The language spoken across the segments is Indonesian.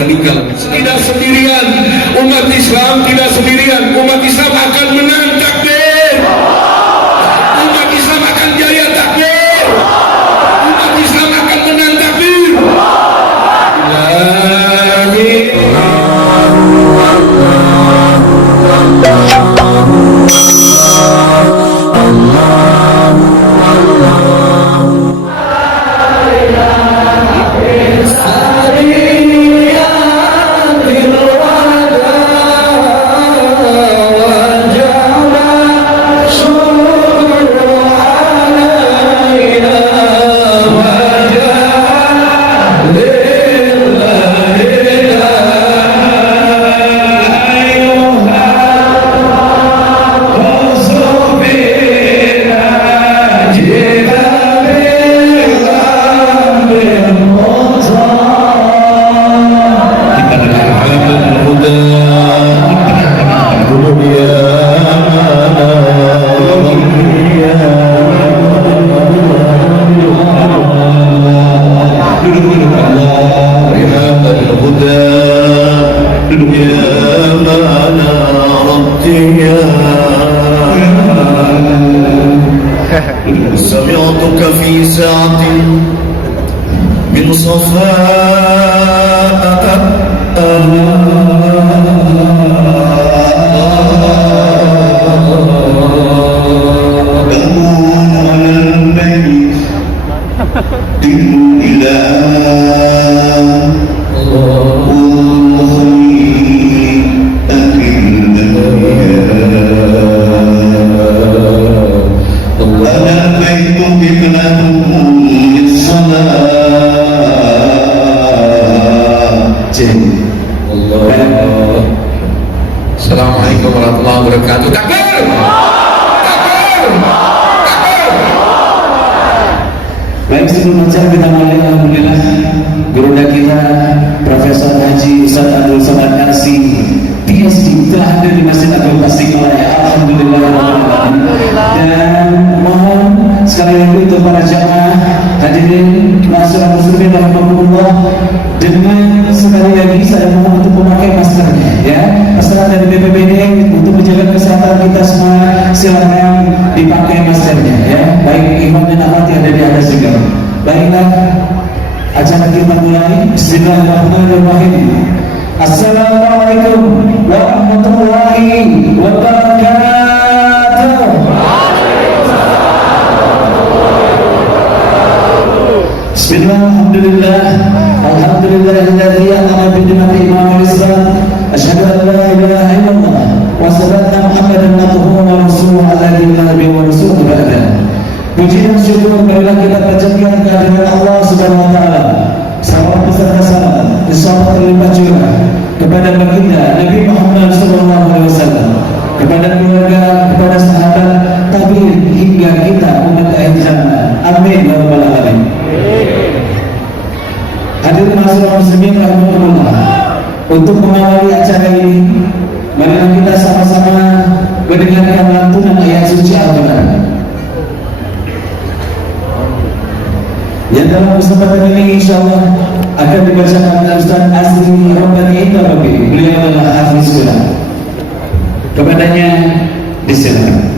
meninggal. Tidak sendirian, umat Islam tidak sendirian. Umat Islam akan menang, takbir. Umat Islam akan jaya, takbir. Umat Islam akan menang, takbir. سمعتك في ساعة من صفاء بالإله Assalamualaikum warahmatullahi wabarakatuh. Takbir! Takbir! Takbir! Baik, sebelum acara kita mulai, alhamdulillah gurunda kita Profesor Haji Ustaz Abdul Somad Narsi PhD telah hadir di Masjid Abdul Tasikmalaya. Alhamdulillah. Dan mohon sekali lagi untuk para jamaah hadirin masyarakat muslimin rahimahumullah, dengan sekali lagi saya mohon untuk memakai maskernya, ya. Pesan dari BPBD untuk menjaga kesehatan kita semua, silakan dipakai maskernya, ya. Baik ikhwan dan akhwat yang ada di atas juga. Baiklah, acara kita mulai. Bismillahirrahmanirrahim. Assalamualaikum warahmatullahi wabarakatuh. Bismillah, alhamdulillah, alhamdulillahilladzi an'ama bi ni'mati imamil Islam. Asyhadu an la ilaha illallah wa sallallahu Muhammadan abduhu wa rasuluhu alladzi la nabiyya wa rasuluhu ba'da. Puji dan syukur marilah kita panjatkan kehadirat Allah Subhanahu wa taala. Salawat beserta salam disawat terlimpah curah kepada baginda Nabi Muhammad sallallahu alaihi wasallam, kepada keluarga, kepada sahabat, tabi'in hingga kita umat akhir zaman. Amin ya rabbal alamin. Hadirin masyarakat muslimin rahimahumullah, untuk mengawali acara ini, marilah kita sama-sama mendengarkan lantunan ayat suci Al-Quran yang dalam kesempatan ini insyaallah akan dibacakan oleh Ustaz Azri Rabbani Indrabi. Beliau adalah hafiz Quran. Kepadanya disilakan.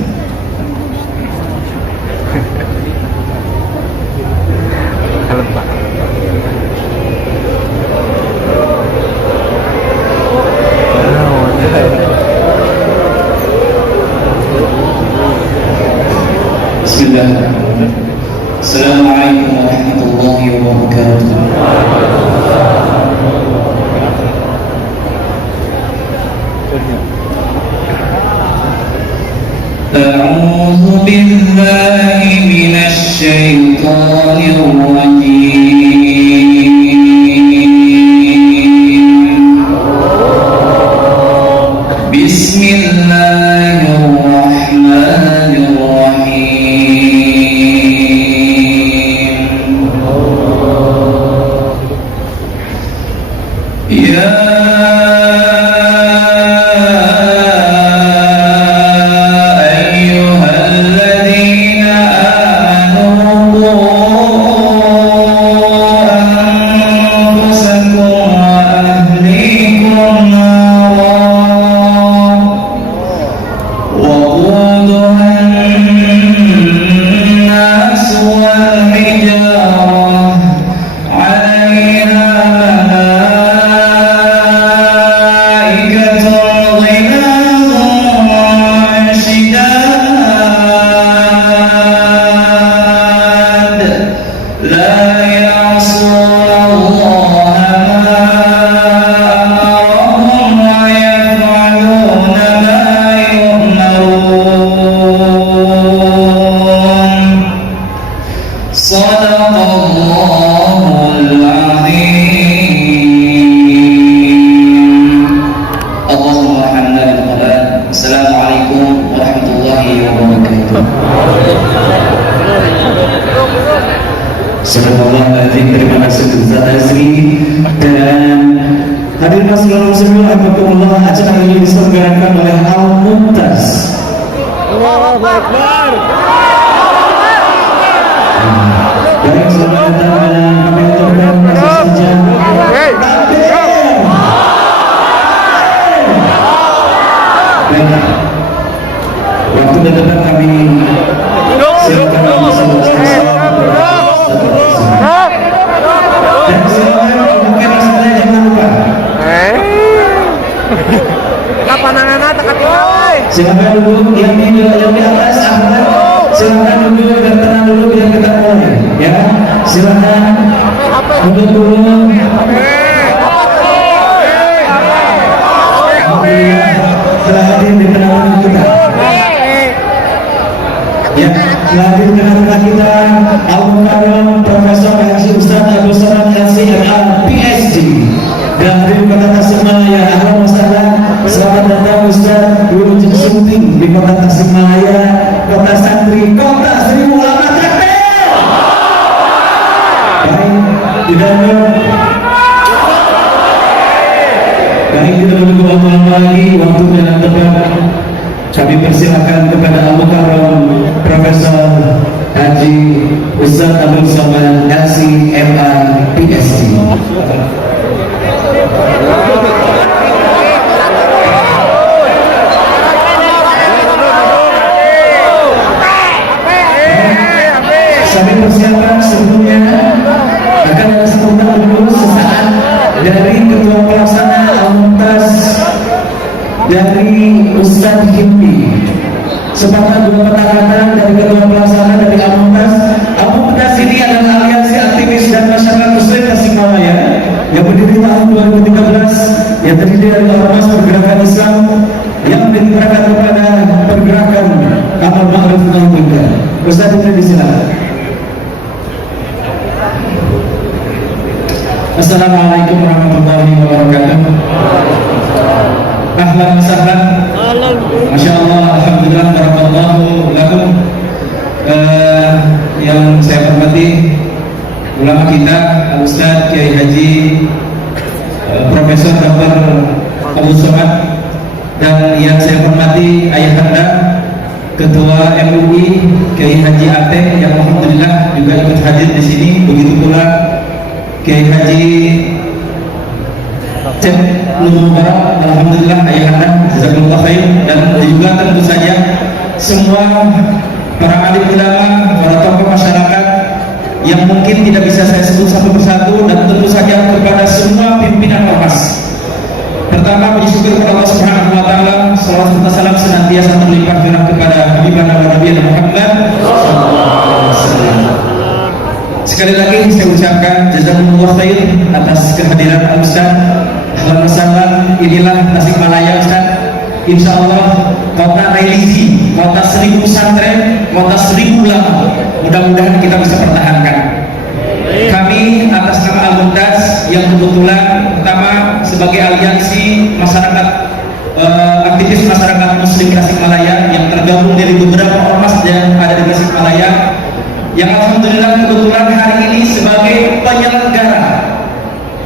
Bismillahirrahmanirrahim. Assalamualaikum warahmatullahi wabarakatuh. A'udzu billahi minasy syaithanir rajim. Bismillahirrahmanirrahim. Terima kasih Ustaz Azri. Dan hadirin masyarakat muslimin rahimakumullah, acara ini diselenggarakan oleh Al-Mumtaz. Allahu Akbar. Baik, selamat datang dan kami ucapkan saja. Waktu dan tempat kami silakan dan silakan mungkin rasanya jangan lupa. Panangan tak silakan duduk yang di atas, silakan duduk dan tenang dulu biar kita mulai, ya. Silakan mundur dulu. Telah hadir di tengah-tengah kita. Ya, telah hadir di tengah-tengah kita Al-Mukarram Profesor Haji Ustaz Abdul Somad LCMA PhD dari Kota Tasikmalaya. Ahlan wa sahlan. Selamat datang Ustaz Guru Sunting di Kota Tasikmalaya, Kota Santri, Kota Seribu Ulama. Takbir! Baik, tidak menunggu waktu lama lagi, waktu yang tepat kami persilakan kepada Al-Mukarram Profesor Haji Ustaz Abdul Somad LCMA PhD. Sambil persiapan sebelumnya akan ada sebentar dulu sesaat dari Ketua Pelaksana Al-Mumtaz dari Ustaz Himpi. Sepatah dua patah kata dari Ketua Pelaksana dari Al-Mumtaz. Al-Mumtaz ini adalah aliansi aktivis dan masyarakat Muslim Tasikmalaya yang berdiri tahun 2013, yang terdiri dari ormas pergerakan Islam yang bergerak kepada pergerakan amal ma'ruf nahi munkar. Ustaz Himpi disilakan. Assalamualaikum warahmatullahi wabarakatuh. Ahlan wa sahlan. Masya Allah, alhamdulillah, barakallahu lakum. Yang saya hormati ulama kita, Al-Ustaz Kiai Haji Profesor Dr. Abdul Somad, dan yang saya hormati ayahanda Ketua MUI Kiai Haji Ateng yang alhamdulillah juga ikut hadir di sini. Begitu pula Kiai Haji Cep Lumumbarak, alhamdulillah ayahanda, jazakumullah khair, dan juga tentu saja semua para alim ulama, para tokoh masyarakat yang mungkin tidak bisa saya sebut satu persatu, dan tentu saja kepada semua pimpinan ormas. Pertama, puji syukur kepada Allah Subhanahu wa taala, salawat serta salam senantiasa terlimpah curah kepada Habibana wa Nabiyana Muhammad sallallahu alaihi wasallam. Sekali lagi saya ucapkan jazakumullah khair atas kehadiran Al-Ustaz. Ahlan wa sahlan. Inilah Tasikmalaya Ustaz. Insyaallah kota religi, kota 1000 pesantren, kota 1000 ulama. Mudah-mudahan kita bisa pertahankan. Kami atas nama Al-Mumtaz yang kebetulan pertama sebagai aliansi masyarakat aktivis masyarakat Muslim Tasikmalaya yang tergabung dari beberapa ormas yang ada di Tasikmalaya, yang alhamdulillah kebetulan hari ini sebagai penyelenggara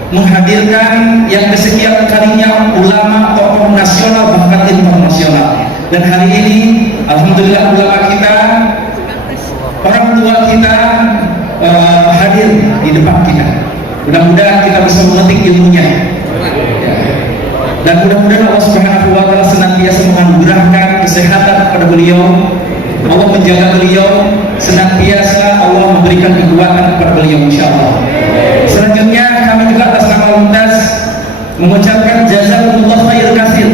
menghadirkan yang kesekian kalinya ulama tokoh nasional bahkan internasional. Dan hari ini alhamdulillah ulama kita, orang tua kita hadir di depan kita. Mudah-mudahan kita bisa memetik ilmunya, dan mudah-mudahan Allah Subhanahu wa taala senantiasa menganugerahkan kesehatan kepada beliau, Allah menjaga beliau, senantiasa Allah memberikan kekuatan kepada beliau insyaallah. Selanjutnya kami juga atas nama Al-Mumtaz mengucapkan jazakumullah khair katsir.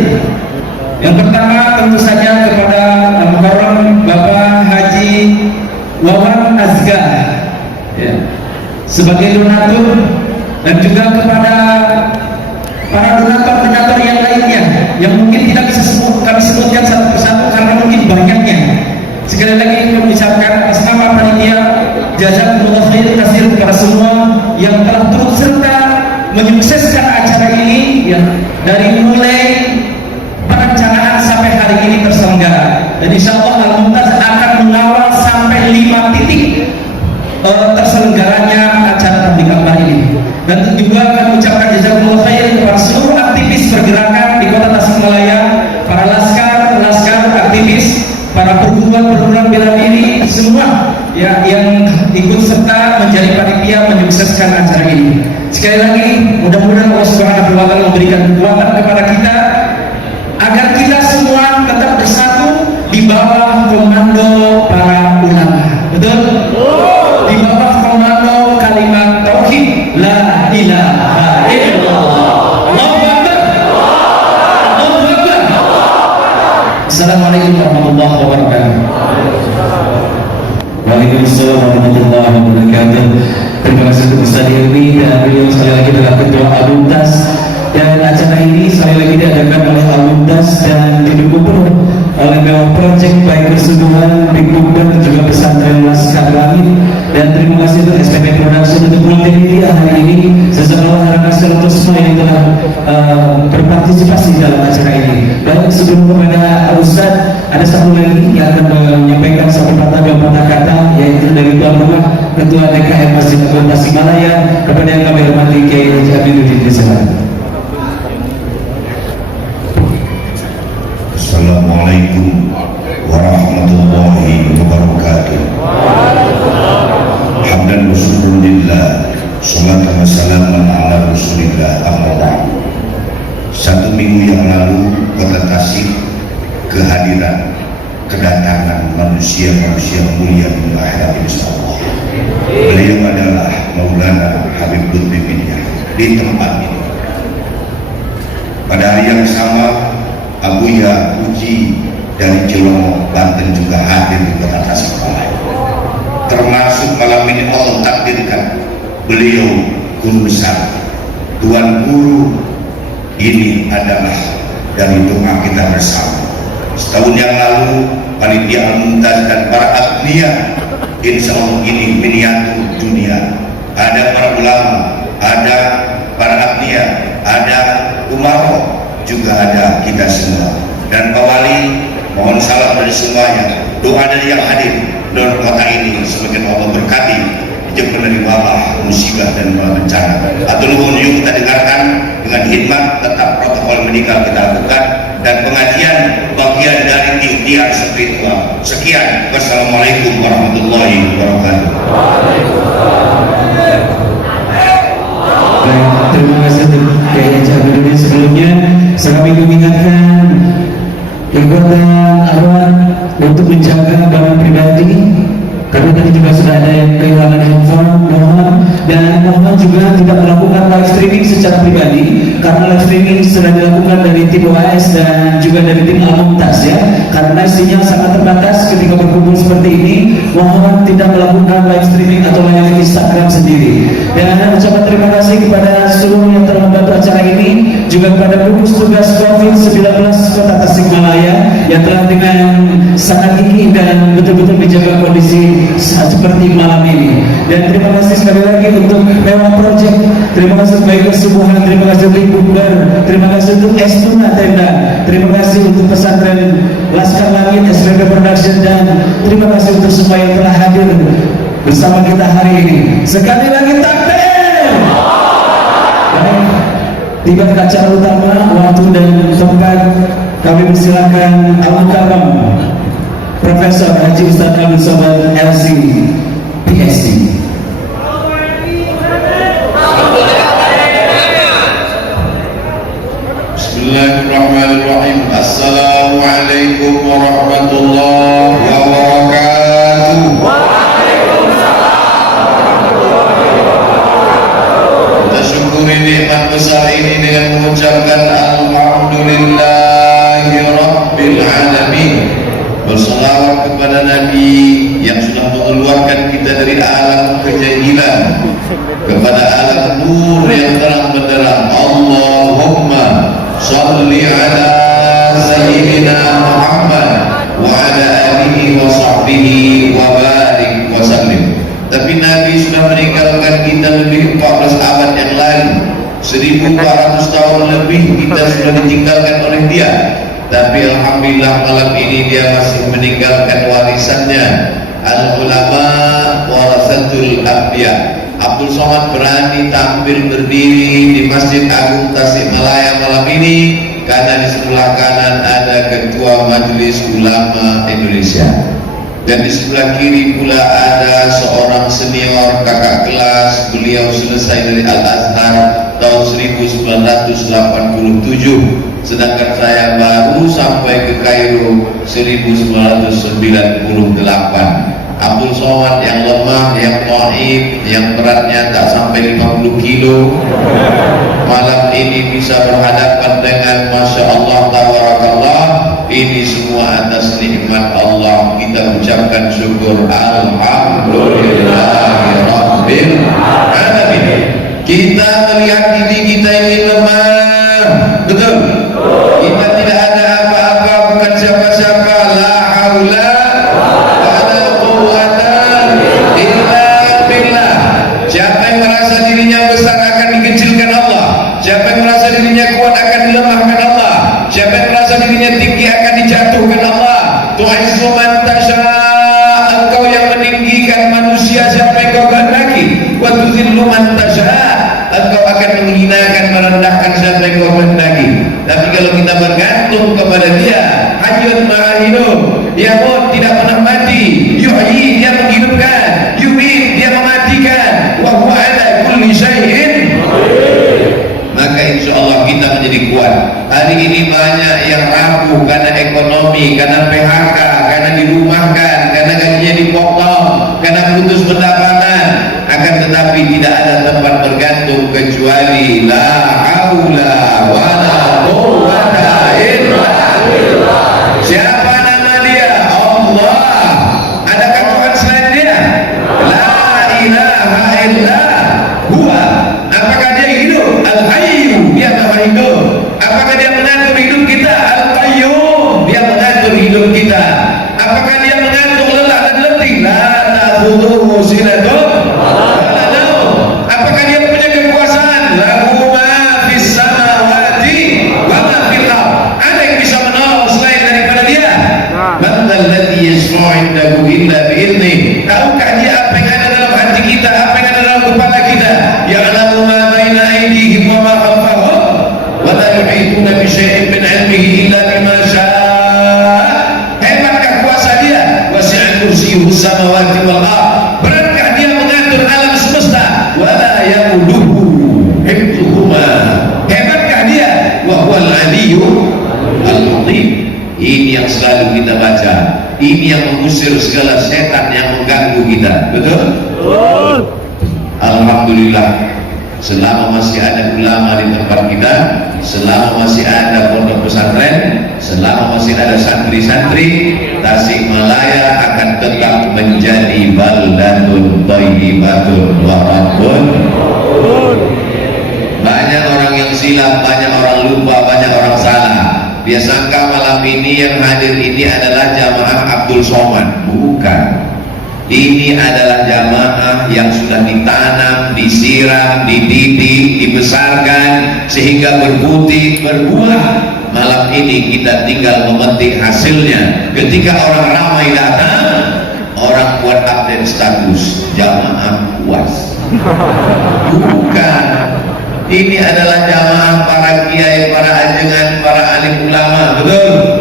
Yang pertama tentu saja kepada Al-Mukarram Bapak Haji Wawan Azgar ya, sebagai donatur, dan juga kepada para donatur-donatur yang lainnya yang mungkin tidak bisa kami sebutkan satu persatu karena mungkin banyaknya. Sekali lagi kami ucapkan atas nama panitia jazakumullah khair katsir kepada semua yang telah turut serta menyukseskan acara ini ya, dari mulai perencanaan sampai hari ini terselenggara. Dan insyaallah Al-Mumtaz akan mengawal sampai 5 titik terselenggaranya acara tabligh akbar ini. Dan juga kami ucapkan jazakumullah khair kepada seluruh aktivis pergerakan di Kota Tasikmalaya, para laskar aktivis, para perguruan bela diri, semua ya yang ikut serta menjadi panitia menyukseskan acara ini. Sekali lagi mudah-mudahan Allah Subhanahu wa taala memberikan kekuatan kepada kita agar kita semua tetap bersatu di bawah komando para ulama. Betul? Di bawah komando kalimat tauhid la ilaha illallah. Allahu akbar. Allahu akbar. Assalamualaikum warahmatullahi wabarakatuh. Waalaikumsalam warahmatullahi wabarakatuh. Terima kasih untuk Ustaz Hilmi dan beliau sekali lagi adalah Ketua Alumtas. Dan acara ini sekali lagi diadakan oleh Alumtas dan didukung penuh oleh Mewah Project baik Keseduhan, Big Bukber dan juga Pesantren Laskar Langit. Dan terima kasih untuk SPP Production untuk multimedia hari ini, sesekala harga semua yang telah berpartisipasi dalam acara ini. Dan sebelum kepada Ustaz, ada satu lagi yang akan menyampaikan satu dua patah kata, yaitu dari tuan rumah Ketua DKM Masjid Agung Tasikmalaya kepada yang kami hormati Kiai Haji Aminuddin Rizwan. Assalamualaikum warahmatullahi wabarakatuh. Hamdan wa syukrulillah, salatan wa salaman ala rasulillah, amma ba'd. 1 minggu yang lalu Kota Tasik kedatangan manusia-manusia mulia di akhirat insyaallah. Beliau adalah Maulana Habib Lutfi Biniyah di tempat ini. Pada hari yang sama Abuya Uji dari Cilongok, Banten juga hadir di Kota Tasikmalaya. Termasuk malam ini Allah takdirkan beliau guru besar, Tuan Guru. Ini adalah dari doa kita bersama. Setahun yang lalu panitia Al-Mumtaz dan para agniya, insya Allah ini miniatur dunia. Ada para ulama, ada para agniya, ada umaro, juga ada kita semua. Dan Pak Wali, mohon salam dari semuanya, doa dari yang hadir dalam kota ini, semakin Allah berkati, dijauhkan dari wabah, musibah dan bencana. Atau nuhun yuk kita dengarkan dengan hikmat, tetap protokol medikal kita lakukan, dan pengajian bagian dari ikhtiar spiritual. Sekian, wassalamualaikum warahmatullahi wabarakatuh. Terima kasih untuk Kiai Haji Aminuddin. Sebelumnya saya ingin mengingatkan kepada awak untuk menjaga barang pribadi, karena tadi juga sudah ada yang kehilangan handphone, mohon juga tidak melakukan live streaming secara pribadi, karena live streaming sudah dilakukan dari tim OAS dan juga dari tim Alumtas ya, karena sinyal sangat terbatas ketika berkumpul seperti ini. Mohon tidak melakukan live streaming atau live Instagram sendiri. Dan ucapan terima kasih kepada seluruh yang telah membantu acara ini, juga kepada gugus tugas COVID-19 Kota Tasikmalaya yang telah dengan sangat gigih dan betul-betul menjaga kondisi seperti malam ini. Dan terima kasih sekali lagi untuk Mewah Project, terima kasih baik Kesubuhan, terima kasih untuk Bukber, terima kasih untuk Estuna Tenda, terima kasih untuk Pesantren Laskar Langit, SPP Production, dan terima kasih untuk semua yang telah hadir bersama kita hari ini. Sekali lagi takbir. Baik, tiba ke acara utama, waktu dan tempat kami persilakan Al-Mukarram Profesor Haji Ustaz Abdul Somad LC PhD. Bismillahirrahmanirrahim. Assalamualaikum warahmatullahi wabarakatuh. Kita syukuri nikmat besar ini dengan mengucapkan alhamdulillahi rabbil alamin. Bersalawat kepada Nabi yang sudah mengeluarkan kita dari alam kejahilan kepada alam nur yang terang benderang. Allahumma salli ala sayyidina Muhammad wa ala alihi wa sahbihi wa barik wa sallim. Tapi Nabi sudah meninggalkan kita lebih 14 abad yang lalu, 1400 tahun lebih kita sudah ditinggalkan oleh dia. Tapi alhamdulillah malam ini dia masih meninggalkan warisannya. Al-ulama warasatul anbiya. Abdul Somad berani tampil berdiri di Masjid Agung Tasikmalaya malam ini karena di sebelah kanan ada Ketua Majelis Ulama Indonesia, dan di sebelah kiri pula ada seorang senior kakak kelas. Beliau selesai dari Al-Azhar tahun 1987, sedangkan saya baru sampai ke Kairo 1998. Abdul Somad yang lemah, yang dhaif, yang beratnya tak sampai 50 kilo, malam ini bisa berhadapan dengan Masya Allah tabarakallah. Ini semua atas nikmat Allah. Kita ucapkan syukur alhamdulillah. Rabbil Alamin. Kita melihat diri kita ini lemah, betul? Kita tidak ada apa-apa, bukan siapa-siapa. La haula wala quwwata illa billah. Siapa yang merasa dirinya besar akan dikecilkan Allah. Siapa yang merasa dirinya kuat akan dilemahkan Allah. Siapa yang merasa dirinya tinggi akan dijatuhkan Allah. Tu'izzu man tasha, engkau yang meninggikan manusia siapa yang kau kehendaki. Wa tuzillu man tasha, engkau akan menghinakan, merendahkan siapa yang kau kehendaki. Tapi kalau kita bergantung kepada Dia, hayyun ma'a hidup, Dia pun tidak pernah mati. Yuhyi, Dia menghidupkan. Yumiit, Dia mematikan. Wa huwa ala kulli syai'in, maka insya Allah kita menjadi kuat. Hari ini banyak yang rapuh karena ekonomi, karena PHK, karena dirumahkan, karena gajinya dipotong, karena putus pendapatan. Akan tetapi tidak ada tempat bergantung kecuali la haula wala quwwata illa billah. Siapa nama Dia? Allah. Adakah Tuhan selain Dia? La ilaha illa huwa. Apakah Dia hidup? Al-Hayyu, Dia maha hidup. Apakah Dia mengatur hidup kita? Al-Qayyum, Dia mengatur hidup kita. Apakah Dia mengatur lelah dan letih? La ta'khudhuhu sinatun wala nawm. Apakah Dia punya kekuasaan? Lahu ma fis samawati wa ma fil ardh. Ada yang bisa menolong selain daripada Dia? Man dzal ladzi yashfa'u 'indahu illa bi'idzni. Tahukah Dia apa yang ada dalam hati kita, apa yang ada dalam kepala kita? Ya'lamu ma baina aydihim wa ma khalfahum wa la yuhituna bi syai'in min 'ilmihi illa bima syaa. Hebatkah kuasa Dia? Wasi'a kursiyyuhu samawati wal ardh. Beratkah Dia mengatur alam semesta? Wa la ya'uduhu hifdzuhuma. Hebatkah Dia? Wa huwal 'aliyyu al-'azim. Ini yang selalu kita baca. Ini yang mengusir segala setan yang mengganggu kita. Betul? Alhamdulillah, selama masih ada ulama di tempat kita, selama masih ada pondok pesantren, selama masih ada santri-santri, Tasikmalaya akan tetap menjadi baldatun thayyibatun wa rabbun. Banyak orang yang silap, banyak orang lupa, banyak orang salah. Dia sangka malam ini yang hadir ini adalah jamaah Abdul Somad. Bukan. Ini adalah jamaah yang sudah ditanam, disiram, dididik, dibesarkan sehingga berbutir, berbuah. Malam ini kita tinggal memetik hasilnya. Ketika orang ramai datang, orang buat update status jamaah puas. Bukan. Ini adalah jamaah para kiai, para ajengan, para alim ulama. Betul?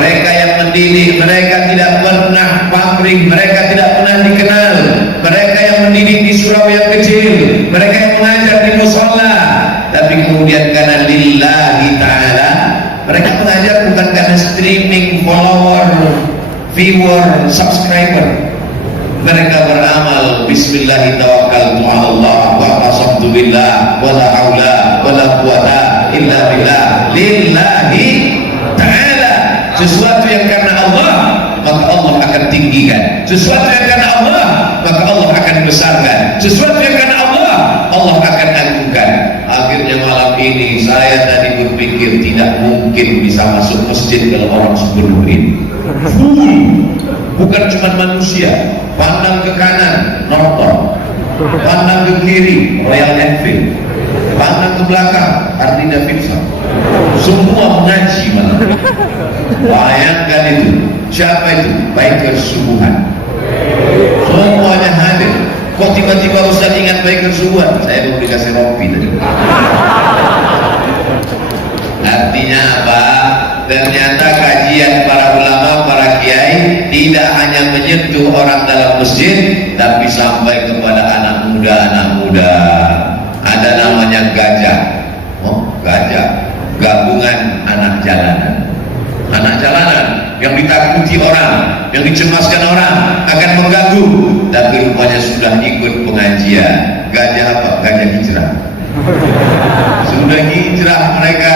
Mereka yang mendidik, mereka tidak pernah pamrih, mereka tidak pernah dikenal. Mereka yang mendidik di surau yang kecil, mereka yang mengajar di musola. Tapi kemudian karena lillahi ta'ala, mereka mengajar bukan karena streaming, follower, viewer, subscriber. Mereka beramal bismillahirrahmanirrahim wa qasamtu billah wa la haula wa la quwata illa billah lillahi ta'ala. Sesuatu yang karena Allah, maka Allah akan tinggikan. Sesuatu yang karena Allah, maka Allah akan besarkan. Sesuatu yang karena Allah, Allah akan agungkan. Akhirnya malam ini saya tadi berpikir tidak mungkin bisa masuk masjid kalau orang sepenuh ini full. Bukan cuma manusia, pandang ke kanan Norton, pandang ke kiri Royal Enfield, pandang ke belakang Harley Davidson, semua mengaji malam. Bayangkan itu, siapa itu? Biker subuhan, semuanya hadir. Kok tiba-tiba Ustaz ingat biker subuhan? Saya mau dikasih rompi tadi. Artinya apa? Ternyata kajian para ulama, para kiai tidak hanya menyentuh orang dalam masjid, tapi sampai kepada anak muda. Ada namanya gajah. Oh, gajah. Gabungan anak jalanan. Anak jalanan yang ditakuti orang, yang dicemaskan orang, akan mengganggu. Tapi rupanya sudah ikut pengajian. Gajah apa? Gajah hijrah. Sudah hijrah mereka.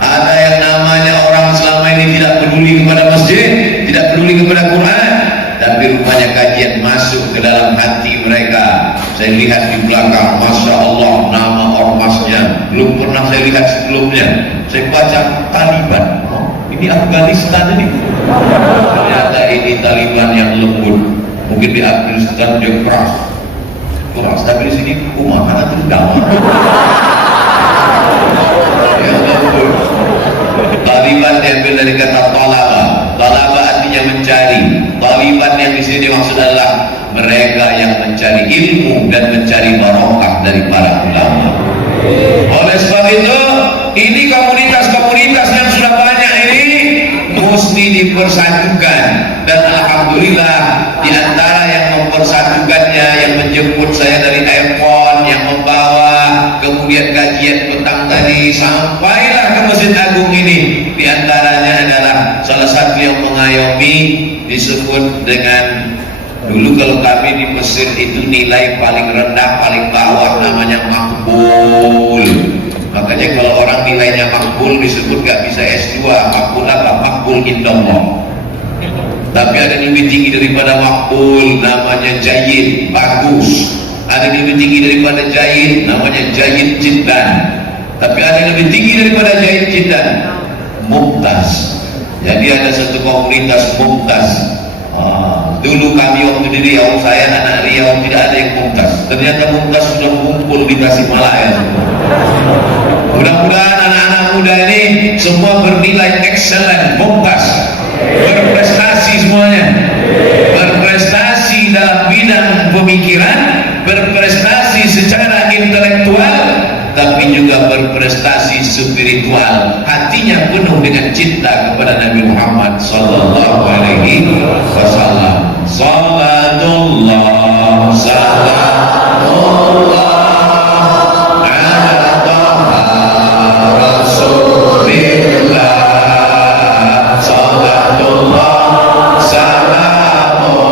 Ada yang namanya orang selama ini tidak peduli kepada masjid, tidak peduli kepada Quran, tapi rupanya kajian masuk ke dalam hati mereka. Saya lihat di belakang, Masya Allah, nama ormasnya belum pernah saya lihat sebelumnya. Saya baca Taliban. Oh, ini Afghanistan ini. Ternyata ini Taliban yang lembut. Mungkin di Afghanistan dia keras, tapi di sini mana terdamai. Ya lembut. Taliban diambil dari kata talaba. Talaba artinya mencari. Taliban yang di sini maksud adalah mereka yang mencari ilmu dan mencari barokah dari para ulama. Oleh sebab itu, ini komunitas-komunitas yang sudah banyak ini mesti dipersatukan, dan alhamdulillah di antara yang mempersatukannya, yang menjemput saya dari airport, yang membawa kemudian kajian petang tadi sampailah ke Masjid Agung ini, di antaranya adalah salah satu yang mengayomi disebut dengan, dulu kalau kami di Mesir itu nilai paling rendah, paling bawah namanya makbul. Makanya kalau orang nilainya makbul disebut gak bisa S2. Makbul apa? Makbul indallah. Tapi ada yang lebih tinggi daripada makbul, namanya jayyid, bagus. Ada yang lebih tinggi daripada jayyid, namanya jayyid jiddan. Tapi ada yang lebih tinggi daripada jayyid jiddan, mumtaz. Jadi ada satu komunitas mumtaz. Dulu kami waktu di Riau, saya anak Riau, tidak ada yang mumtaz. Ternyata mumtaz sudah kumpul di Tasikmalaya semua. Mudah-mudahan anak-anak muda ini semua bernilai excellent, mumtaz, berprestasi semuanya, berprestasi dalam bidang pemikiran, berprestasi secara intelektual, tapi juga berprestasi spiritual. Hatinya penuh dengan cinta kepada Nabi Muhammad sallallahu alaihi wasallam. Salatullah salamullah ala taha rasulillah. Salatullah salamullah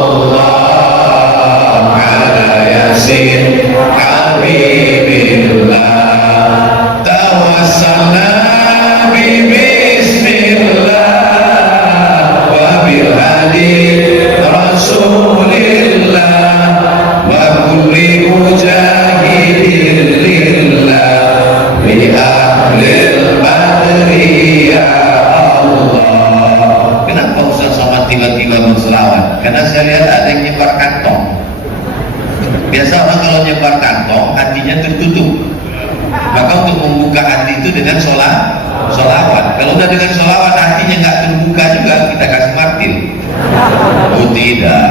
ala yasin habibillah. Tawassalna bismillah wa bil hadi rasulillah wa kulli mujahidin lillah bi ahlil badri ya Allah. Kenapa Ustaz Somad tiba-tiba berselawat? Karena saya lihat ada yang nyebar kantong. Biasa orang kalau nyebar kantong hatinya tertutup. Maka untuk membuka hati itu dengan sholawat. Kalau udah dengan sholawat hatinya nggak terbuka juga, kita kasih martil. Oh tidak,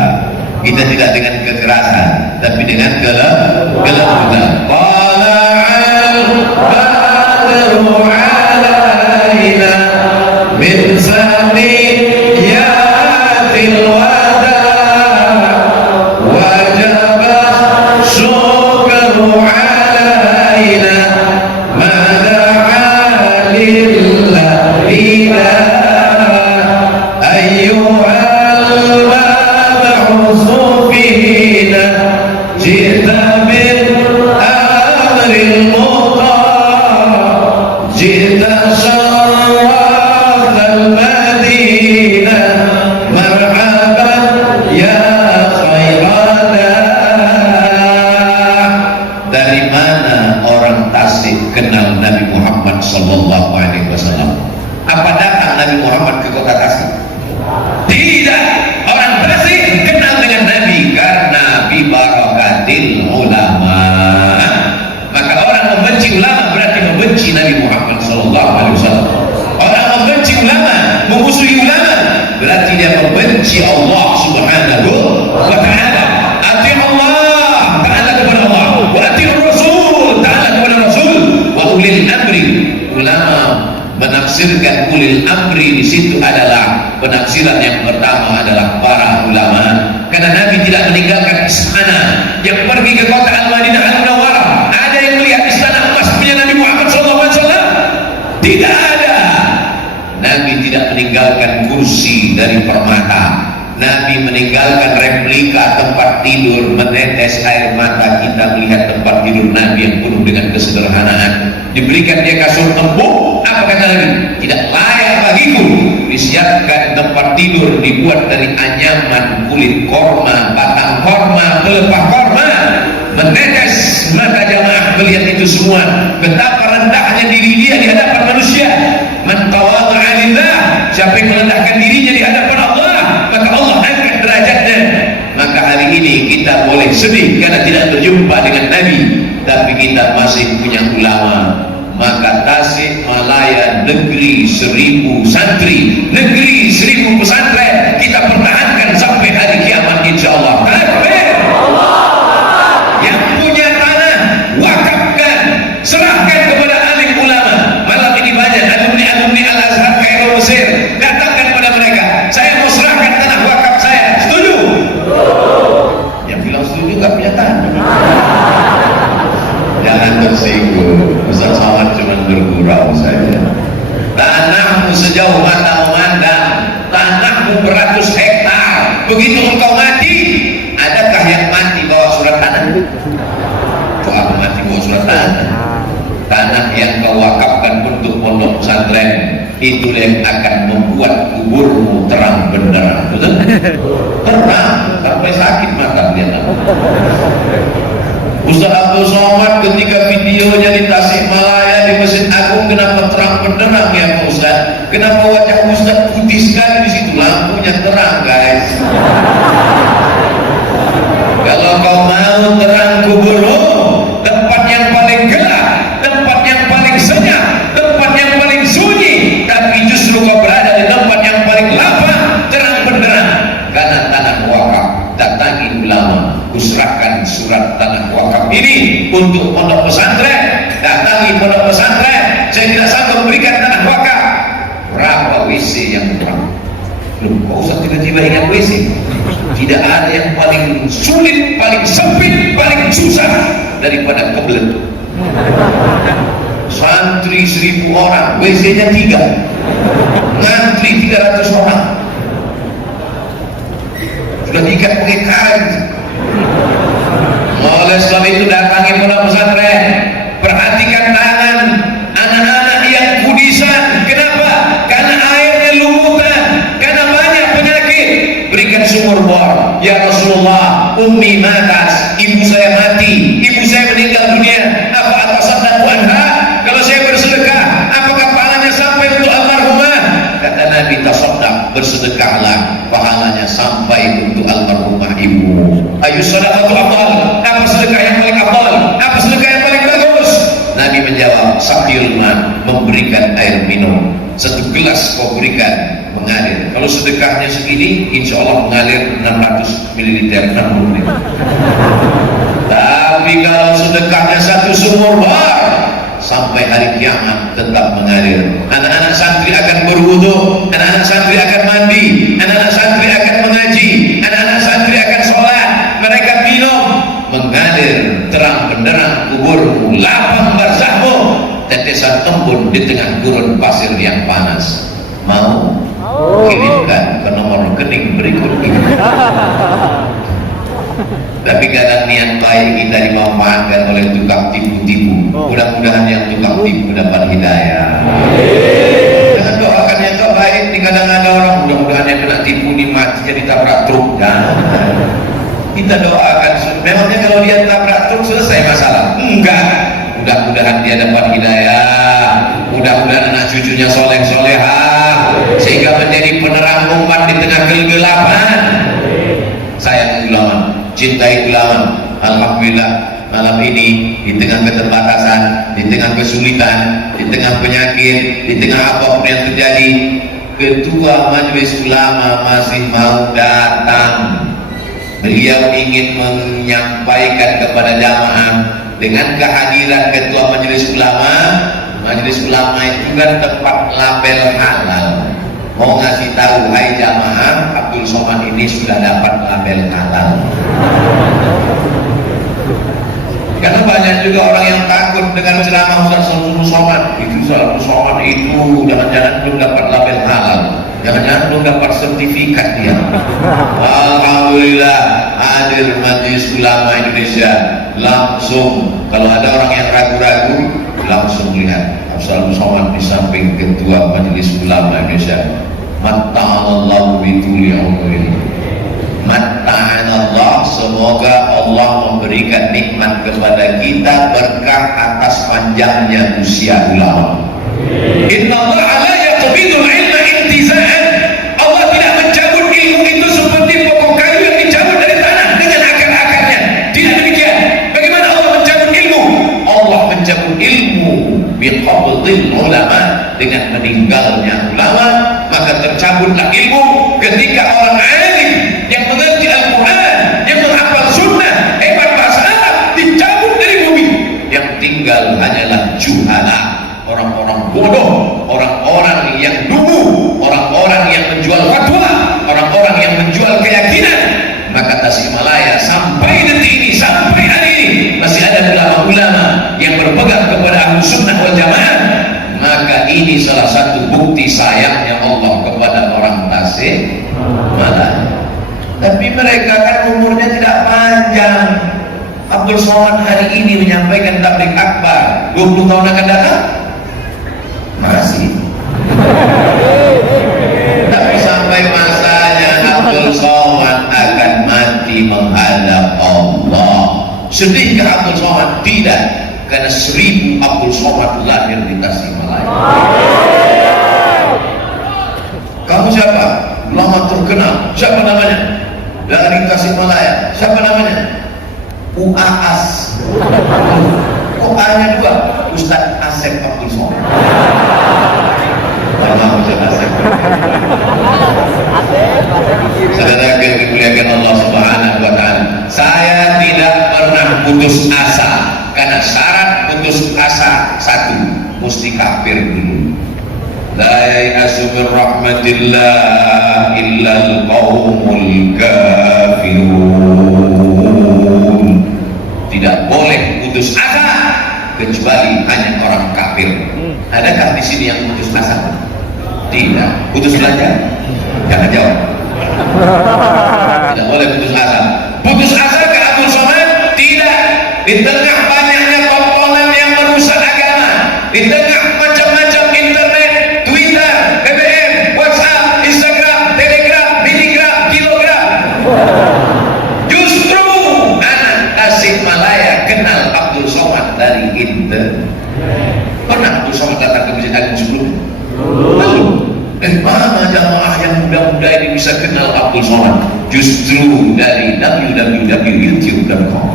kita tidak dengan kekerasan, tapi dengan kelembutan. Qala'al badru alaina min saniyatil wada wajaba syukru alaina mada'a lillahina ayyuhal mab'utsu fina jita bil amril mutar jita syarafal madinah marhaban ya khairanah. Dari mana orang Tasik kenal Nabi Muhammad sallallahu alaihi wasallam? Apa datang Nabi Muhammad ke kota Tasik? Tidak. Orang Tasik kenal dengan Nabi karena bi barakatil ulama. Maka orang membenci ulama berarti membenci Nabi Muhammad sallallahu alaihi wasallam. Orang membenci ulama, memusuhi ulama, berarti dia membenci Allah Subhanahu wa taala. Ati Allah, taala kepada Allah, wa ati Rasul, taala kepada Rasul, wa ulil amri. Ulama menafsirkan ulil amri di situ adalah penafsiran yang pertama adalah para ulama, karena Nabi tidak meninggalkan istana yang pergi ke kota Al-Madinah Al-Munawwarah. Ada yang melihat istana emas punya Nabi Muhammad SAW? Tidak ada. Nabi tidak meninggalkan kursi dari permata. Nabi meninggalkan replika tempat tidur, menetes air mata kita melihat tempat tidur Nabi yang penuh dengan kesederhanaan. Diberikan dia kasur empuk, apa kata Nabi? Tidak layak bagiku disiapkan tempat tidur dibuat dari anyaman kulit korma, batang korma, pelepah korma. menetes mata jamaah melihat itu semua, betapa rendahnya diri dia di hadapan manusia. Man tawadha'a lillah, siapa yang merendahkan dirinya di hadapan Allah, maka Allah angkat derajatnya. Maka hari ini kita boleh sedih karena tidak berjumpa dengan Nabi, tapi kita masih punya ulama. Maka Tasikmalaya, negeri 1000 santri, negeri 1000 pesantren, kita pertahankan sampai hari kiamat insyaallah. Takbir. Yang punya tanah wakafkan, serahkan kepada alim ulama. Malam ini banyak alumni Al-Azhar Kairo Mesir, datangkan kepada mereka, saya mau serahkan tanah wakaf saya. Setuju? Yang bilang setuju gak punya tanah. Jangan tersinggung, Ustaz Somad cuma bergurau saja. Tanahmu sejauh mata memandang, tanahmu beratus hektar. Begitu engkau mati, adakah yang mati bawa surat tanah? Kok aku mati bawa surat tanah? Tanah yang kau wakafkan untuk pondok pesantren, itu yang akan membuat kuburmu terang benderang. Betul? Terang sampai sakit mata dia. Ustaz Abdul Somad ketika videonya di Tasikmalaya di Masjid Agung, kenapa terang benderang ya Pak Ustaz? Kenapa wajah Ustaz putih sekali di situ? Lampunya terang, guys. Kalau kau mau terang kuburmu, tempat yang paling gelap, tempat yang paling senyap, tempat yang paling sunyi, tapi justru kau berada di tempat yang paling lapang, terang benderang karena tanah wakaf. Datangi ulama, usrahkan surat tanah wakaf ini untuk pondok pesantren. Datangi pondok pesantren, saya tidak sanggup memberikan tanah wakaf. Berapa WC yang kurang? Loh, kok usah tiba-tiba ingat WC? Tidak ada yang paling sulit, paling sempit, paling susah daripada kebelet. Santri 1000 orang, WC-nya 3, ngantri 300 orang, sudah diikat pakai karet. Oleh sebab itu datangi pondok pesantren, perhatikan tangan anak-anak yang kudisan. Kenapa? Karena airnya lumutan, karena banyak penyakit. Berikan sumur bor. Ya Rasulullah, ummi matas, ibu saya mati, ibu saya meninggal dunia. Apa atasadaqu anha? Kalau saya bersedekah, apakah pahalanya sampai untuk almarhumah? Kata Nabi, tasaddaq, bersedekahlah, pahalanya sampai untuk almarhumah ibu. Ayu sadaqatu afdal, apa sedekah yang paling afdal? Apa sedekah yang paling bagus? Nabi menjawab, saqiyul ma, memberikan air minum. 1 gelas kau berikan, mengalir. Kalau sedekahnya segini, insya Allah mengalir 600 ml, 60 menit. Tapi kalau sedekahnya 1 sumur bar, sampai hari kiamat tetap mengalir. Anak-anak santri akan berwudu, anak-anak santri akan mandi, anak-anak santri akan mengaji, anak-anak santri akan sholat. Mereka minum, mengalir terang benderang kuburmu, lapang barzahmu, tetesan embun di tengah gurun pasir yang panas. Mau? Kirimkan ke nomor rekening berikut ini. Tapi kadang niat baik kita dimanfaatkan oleh tukang tipu-tipu. Mudah-mudahan yang tukang tipu dapat hidayah. Jangan doakan yang baik. Kadang ada orang mudah-mudahan yang kena tipu ini mati jadi tabrak truk. Kita doakan. Memangnya kalau dia tabrak truk selesai masalah? Enggak. Mudah-mudahan dia dapat hidayah. Mudah-mudahan anak cucunya soleh-solehah, sehingga menjadi penerang umat di tengah kegelapan. Sayang ulama, cintai ulama. Alhamdulillah malam ini di tengah keterbatasan, di tengah kesulitan, di tengah penyakit, di tengah apapun yang terjadi, Ketua Majelis Ulama masih mau datang. Beliau ingin menyampaikan kepada jamaah, dengan kehadiran Ketua Majelis Ulama, Majelis Ulama itu kan tempat label halal. Mau ngasih tahu, hai jamaah, Abdul Somad ini sudah dapat label halal. Karena banyak juga orang yang takut dengan ceramah Ustaz Abdul Somad. Itu Ustaz Abdul Somad itu jangan-jangan belum dapat label halal, jangan-jangan belum dapat sertifikat dia. Alhamdulillah hadir Majelis Ulama Indonesia. Langsung kalau ada orang yang ragu-ragu, langsung lihat Ustaz Abdul Somad di samping Ketua Majelis Ulama Indonesia. Matta'anallahu bituli umri, matta'anallah, Semoga Allah memberikan nikmat kepada kita berkah atas panjangnya usia ulama. Inna Allah la yaqbidul ilma intiza'an. Allah tidak mencabut ilmu itu seperti pokok kayu yang dicabut dari tanah dengan akar-akarnya. Tidak demikian. Bagaimana Allah mencabut ilmu? Allah mencabut ilmu biqabdil ulama, dengan meninggalnya ulama, maka tercabutlah ilmu. Ketika orang alim yang mengerti Al-Quran, yang menghafal sunnah, hebat bahasa Arab, dicabut dari bumi, yang tinggal hanyalah juhala, orang-orang bodoh, orang-orang yang dungu, orang-orang yang menjual fatwa, orang-orang yang menjual keyakinan. Maka Tasikmalaya sampai detik ini, sampai hari ini masih ada ulama-ulama yang berpegang kepada Ahlus Sunnah wal Jamaah. Maka ini salah satu bukti sayangnya Allah kepada orang Tasikmalaya. Tapi mereka kan umurnya tidak panjang. Abdul Somad hari ini menyampaikan tabligh akbar, 20 tahun akan datang masih. Tapi sampai masanya Abdul Somad akan mati menghadap Allah. Sedihkah Abdul Somad? Tidak, karena 1000 Abdul Somad lahir di Tasikmalaya. Kamu siapa? Ulama terkenal. Siapa namanya? Dari Tasikmalaya. Siapa namanya? UAS. Kok A-nya 2? Ustaz Asep Abdul Somad. Ustaz Asep. Saudara yang dimuliakan Allah Subhanahu wa taala, saya tidak pernah putus asa, karena syarat putus asa satu, mesti kafir dulu. La ya'asu min rahmatillah illal qaumul kafirun. Tidak boleh putus asa kecuali hanya orang kafir. Adakah di sini yang putus asa? Tidak. Putus belajar? Jangan jawab. Tidak boleh putus asa. Putus asa ke Abdul Somad? Tidak. Di tengah banyaknya komponen yang merusak agama, di tengah macam-macam internet, Twitter, BBM, WhatsApp, Instagram, Telegram, Miligram, Kilogram, justru anak Tasikmalaya kenal Abdul Somad dari internet. Pernah Abdul Somad datang ke Masjid Agung sebelumnya? Lalu mana jamaah yang muda-muda ini bisa kenal Abdul Somad? Justru dari www.youtube.com.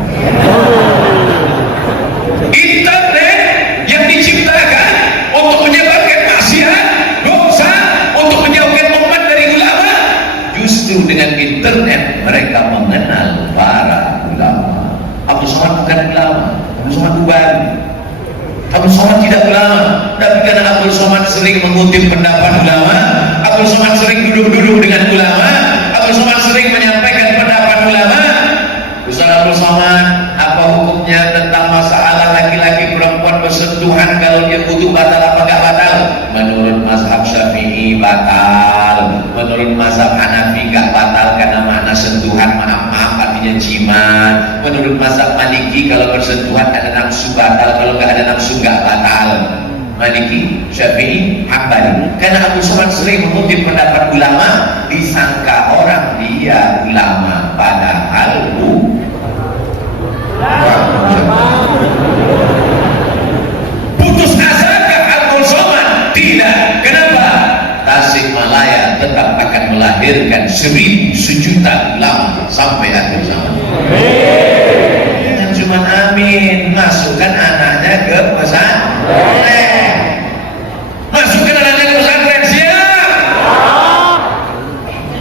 Internet yang diciptakan untuk menyebarkan maksiat, dosa, untuk menjauhkan umat dari ulama. Justru dengan internet mereka mengenal para ulama. Abdul Somad bukan ulama, Abdul Somad bukan. Abdul Somad tidak ulama, tapi karena Abdul Somad sering mengutip pendapat ulama, Abdul Somad sering duduk-duduk dengan ulama, Abdul Somad sering menyampaikan pendapat ulama. Ustaz Abdul Somad, apa hukumnya tentang masalah laki-laki perempuan bersentuhan, kalau dia butuh batal apa enggak batal? Menurut mazhab Syafi'i batal, menurut mazhab Hanafi enggak batal karena makna sentuhan maaf artinya jimat. Menurut mazhab Maliki kalau bersentuhan ada nafsu batal, kalau enggak ada nafsu enggak batal. Maliki, Syafi'i, Hambali. Karena Abdul Somad sering mengutip pendapat ulama, disangka orang dia ulama, padahal putus asakah Abdul Somad? Tidak. Kenapa? Tasikmalaya tetap akan melahirkan 1000, sejuta ulama sampai akhir zaman. Jangan cuma amin, masukkan anaknya ke pesantren. Masukkan anaknya ke pesantren, siap.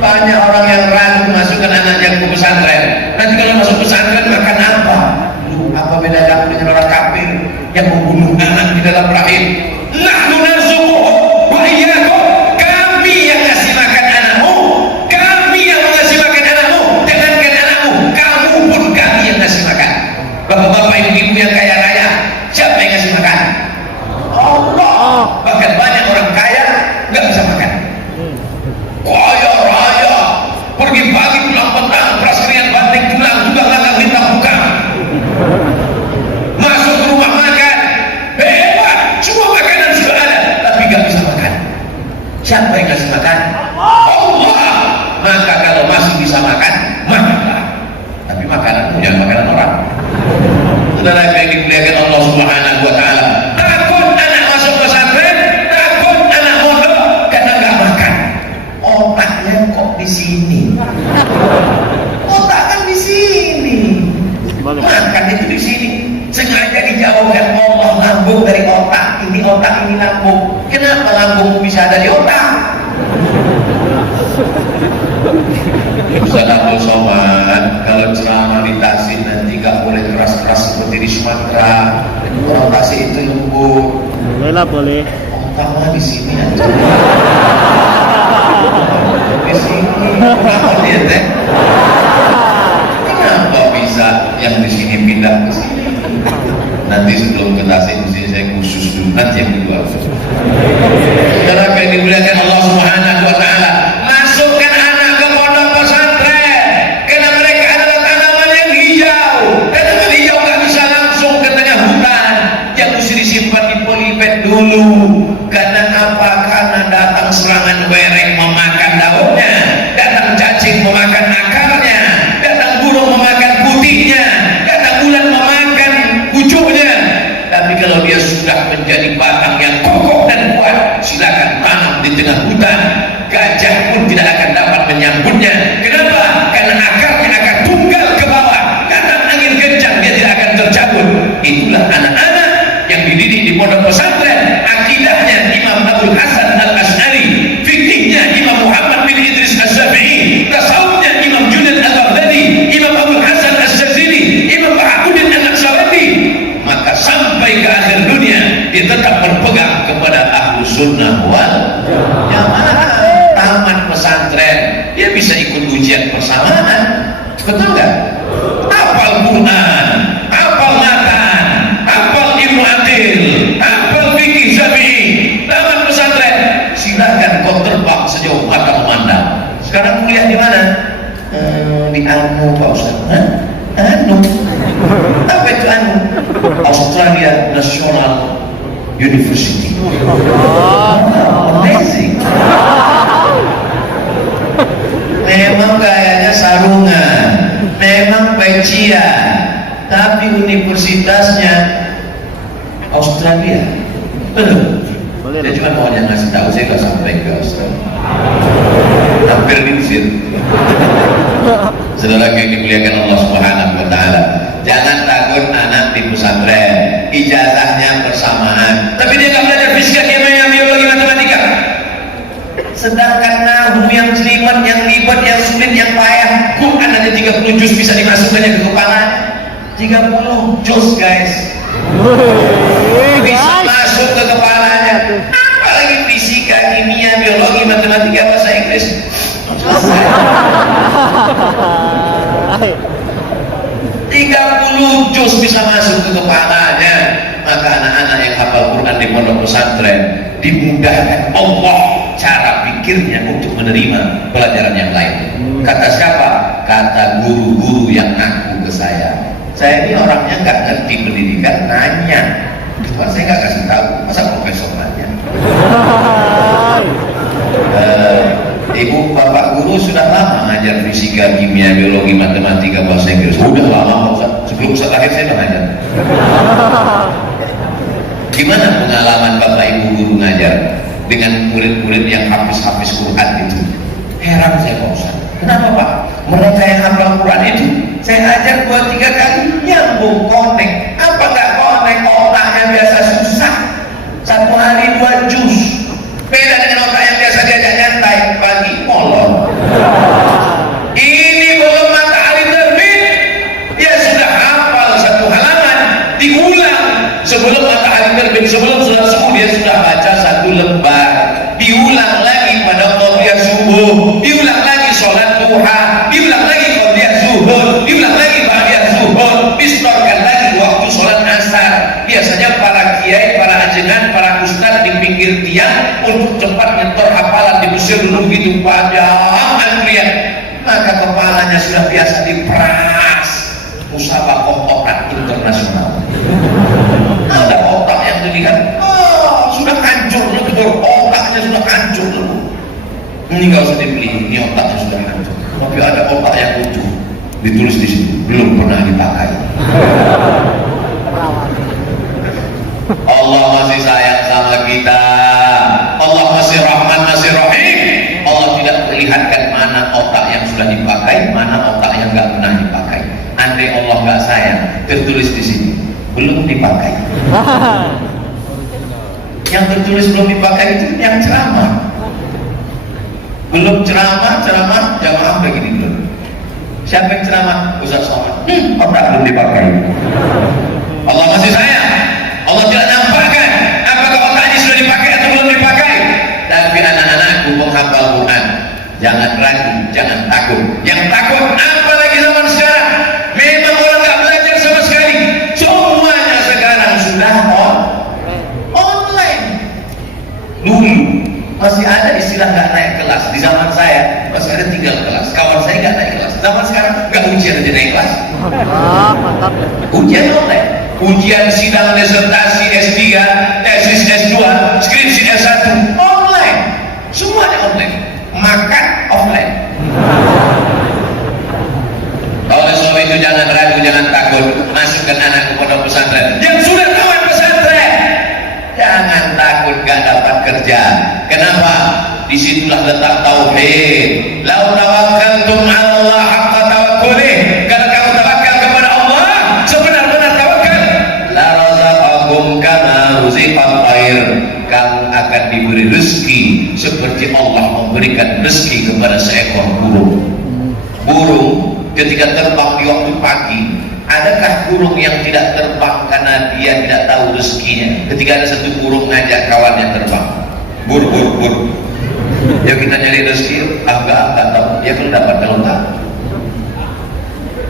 Banyak orang yang ragu masukkan anaknya ke pesantren. Nanti kalau masuk pesantren makan apa? Apa beda kamu dengan orang kafir yang membunuh anak di dalam rahim? Nahnu narzuquhum wa iyyakum. Kami yang ngasih makan anakmu, kami yang ngasih makan anakmu. Jangankan anakmu, kamu pun kami yang ngasih makan. Bapak-bapak, ibu-ibu yang kaya-kaya, siapa yang ngasih makan? Allah. Bahkan banyak orang kaya nggak bisa makan. Kaya raya, pergi pagi pulang petang, praskrian banting tulang juga nggak minta buka. Masuk ke rumah makan, hebat, semua makanan sudah ada, tapi nggak bisa makan. Siapa yang kasih makan? Allah. Maka kalau masih bisa makan, makanlah. Tapi makanan jangan makanan orang. Saudara yang dimuliakan Allah Subhanahu wa taala, takut anak masuk pesantren, takut anak mondok karena nggak makan. Otaknya kok di sini? Otak kan di sini. Makan itu di sini. Sengaja dijauhkan Allah, lambung dari otak. Ini otak, ini lambung. Kenapa lambung bisa ada di otak? Ustaz Abdul Somad, kalau ceramah di Tasik nanti gak boleh keras-keras seperti di Sumatera. Orang Tasik itu lembut. Boleh lah, boleh. Otaknya di sini aja. Di sini. Kenapa lihat deh? Kenapa bisa yang di sini pindah ke sini? Nanti sebelum ke Tasik di sini saya khusus dulu. Nanti yang kedua. Karena yang dimuliakan Allah Subhanahu wa taala, masukkan anak ke pondok pesantren karena mereka adalah tanaman yang hijau. Tanaman hijau nggak bisa langsung ke tengah hutan, yang mesti disimpan di polybag dulu. Karena apa? Karena datang serangan wereng memakan daunnya, datang cacing memakan akarnya, datang burung memakan putihnya, datang ulat memakan pucuknya. Tapi kalau dia sudah menjadi batang yang kokoh dan kuat, silakan tanam di tengah hutan. Gajah pun tidak akan dapat menyambutnya. Kenapa? Karena akarnya akan tunggal ke bawah. Karena angin kencang dia tidak akan tercabut. Itulah anak-anak yang dididik di pondok pesantren. Akidahnya Imam Abdul Hasan Al-Asy'ari, fikihnya Imam Muhammad bin Idris Asy-Syafi'i, tasawufnya Imam Junaid Al-Baghdadi, Imam Abdul Hasan Asy-Syazili, Imam Bahakuddin An-Naqsyabandi. Maka sampai ke akhir dunia dia tetap berpegang kepada Ahlus Sunnah wal Jamaah. Tamat pesantren dia bisa ikut ujian persamaan, betul nggak? Hafal Quran, hafal matan, hafal Ibnu Aqil, hafal fikih Syafi'i. Tamat pesantren silakan kau terbang sejauh mata memandang. Sekarang kuliah di mana? Di Anu, Pak Ustaz. Anu apa itu Anu? Australia National University. Amazing. Memang gayanya sarungan, memang pecian, tapi universitasnya Australia. Betul. Dia cuma maunya ngasih tahu, saya nggak sampai ke Australia. Hampir diusir. Saudara yang dimuliakan Allah Subhanahu wa taala, jangan takut anak di pesantren, ijazahnya bersamaan. Tapi dia nggak belajar fisika, kimia, biologi, matematika. Sedangkan nahwu yang jelimet, yang ribet, yang sulit, yang payah, Quran ada 30 juz bisa dimasukkannya ke kepala. 30 juz guys. Bisa masuk ke kepalanya. Apalagi fisika, kimia, biologi, matematika, bahasa Inggris. 30 juz bisa masuk ke kepalanya. Maka anak-anak yang hafal Quran di pondok pesantren dimudahkan Allah cara pikirnya untuk menerima pelajaran yang lain. Kata siapa? Kata guru-guru yang ngaku ke saya. Saya ini orangnya nggak ngerti pendidikan, nanya. Cuma saya nggak kasih tahu. Masa profesor nanya? Ibu bapak guru sudah lama ngajar fisika, kimia, biologi, matematika, bahasa Inggris. Sudah lama Ustaz. Sebelum Ustaz lahir saya mengajar. Gimana pengalaman bapak ibu guru ngajar dengan murid-murid yang hafiz Quran itu? Heran saya Pak Ustaz. Kenapa Pak? Mereka yang hafal Quran itu saya ajar 2-3 kali nyambung konek. Apa nggak konek? Otaknya biasa susah. 1 hari 2 juz. Beda dengan otak yang biasa diajak nyantai pagi molor. Ini belum matahari terbit, dia sudah hafal 1 halaman, diulang sebelum matahari terbit, sebelum sholat subuh dia sudah baca 1 lembar, diulang lagi pada qobliyah subuh, diulang lagi sholat duha, diulang lagi qobliyah zuhur, diulang lagi ba'diyah zuhur, distorkan lagi waktu sholat asar. Biasanya para kiai, para ajengan, para ustadz di pinggir tiang untuk cepat nyetor hafalan di Mesir dulu gitu pada antrian. Maka kepalanya sudah biasa diperas. Musabaqah otak internasional. Ada otak yang dilihat, sudah hancur lebur, otaknya sudah hancur lebur. Ini nggak usah dibeli, ini otaknya sudah hancur. Tapi ada otak yang utuh. Ditulis di situ, belum pernah dipakai. Allah masih sayang sama kita. Allah masih Rahman, masih Rahim. Allah tidak perlihatkan mana otak yang sudah dipakai, mana otak yang nggak pernah dipakai. Andai Allah nggak sayang, tertulis di sini belum dipakai. Yang tertulis belum dipakai itu yang ceramah. Belum ceramah jamaah begini dulu. Siapa yang ceramah? Ustaz Somad. Otak belum dipakai. Allah masih sayang. Allah tidak nampakkan apakah otaknya sudah dipakai atau belum dipakai. Tapi anak-anakku penghafal Quran, jangan ragu, jangan takut. Yang takut apalagi zaman sekarang. Memang orang nggak belajar sama sekali. Semuanya sekarang sudah online. Dulu masih ada istilah nggak naik kelas. Di zaman saya masih ada 3 kelas. Kawan saya nggak naik kelas. Zaman sekarang nggak ujian aja naik kelas. Mantap. Ujian online. Ujian sidang disertasi S3, tesis S2, skripsi S1 online. Semuanya online. Makan offline. Oleh sebab itu jangan ragu, jangan takut. Masukkan anak ke pondok pesantren yang sudah kawan pesantren. Jangan takut gak dapat kerja. Kenapa? Disitulah letak tauhid. Lau tawakkaltum 'ala Allah haqqa tawakkulih. Kalau kamu tawakal kepada Allah sebenar-benar tawakal, la razaqakum kama ruziqat thair. Kamu akan diberi rezeki seperti Allah memberikan rezeki kepada seekor burung. Burung ketika terbang di waktu pagi, adakah burung yang tidak terbang karena dia tidak tahu rezekinya? Ketika ada satu burung ngajak kawannya terbang, bur, ya kita nyari rezeki, enggak tahu, ya kalau dapat kalau tak.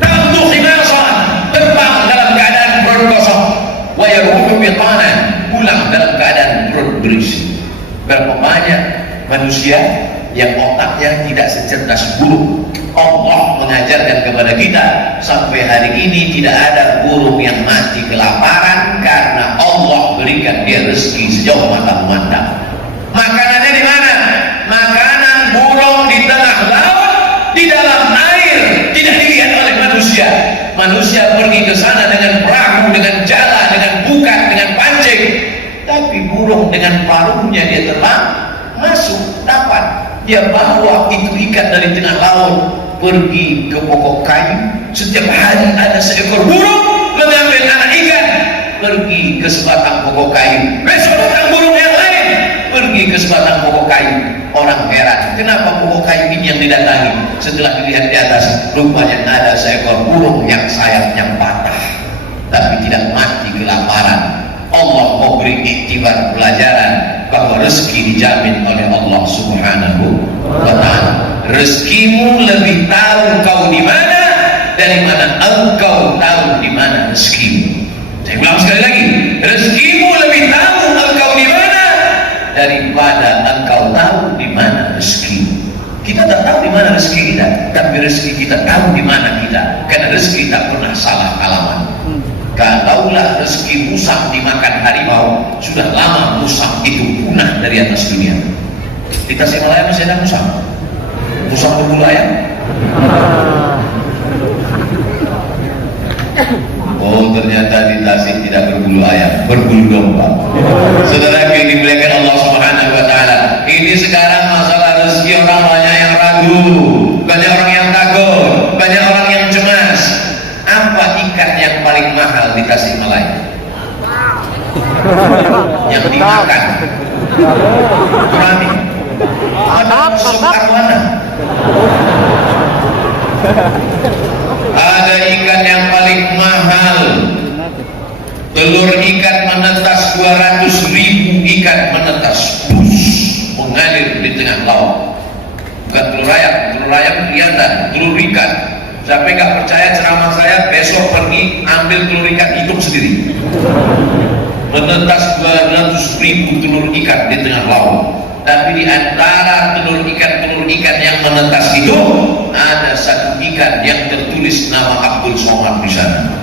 Tahu khimasan, terbang dalam keadaan perut kosong, wa yaruhu bitanan, pulang dalam keadaan perut berisi. Berapa banyak manusia yang otaknya tidak secerdas burung. Allah mengajarkan kepada kita sampai hari ini tidak ada burung yang mati kelaparan karena Allah berikan dia rezeki sejauh mata memandang. Makanannya di mana? Makanan burung di tengah laut, di dalam air, tidak dilihat oleh manusia. Manusia pergi ke sana dengan perahu, dengan jala, dengan bukat, dengan pancing. Tapi burung dengan paruhnya dia terbang, masuk, dapat. Dia bawa itu ikan dari tengah laut pergi ke pokok kayu. Setiap hari ada seekor burung mengambil anak ikan pergi ke sebatang pokok kayu. Besok datang burung yang lain pergi ke sebatang pokok kayu. Orang heran, kenapa pokok kayu ini yang didatangi? Setelah dilihat di atas, rupanya ada seekor burung yang sayapnya patah tapi tidak mati kelaparan. Allah mau beri iktibar pelajaran bahwa rezeki dijamin oleh Allah Subhanahu wa ta'ala. Rezekimu lebih tahu kau di mana daripada engkau tahu di mana rezekimu. Saya ulang sekali lagi, rezekimu lebih tahu engkau di mana daripada engkau tahu di mana rezekimu. Kita tak tahu di mana rezeki kita, tapi rezeki kita tahu di mana kita, karena rezeki tak pernah salah alamat. Kalaulah rezeki musang dimakan harimau, sudah lama musang itu punah dari atas dunia. Di Tasikmalaya masih ada musang. Musang berbulu ayam. Oh, ternyata di Tasik tidak berbulu ayam, berbulu domba. Saudara yang dimuliakan Allah Subhanahu wa ta'ala, ini sekarang masalah rezeki orang banyak yang ragu, banyak orang yang takut, banyak orang yang cemas. Apa ikan yang paling mahal di Tasikmalaya? Yang dimakan gurami. Ada musuh arwana. Ada ikan yang paling mahal. Telur ikan menetas 200.000 ikan menetas, mengalir di tengah laut. Bukan telur ayam kelihatan, telur ikan. Sampai nggak percaya ceramah saya, besok pergi ambil telur ikan, hidup sendiri. Menetas 200.000 telur ikan di tengah laut. Tapi di antara telur ikan yang menetas itu ada satu ikan yang tertulis nama Abdul Somad di sana.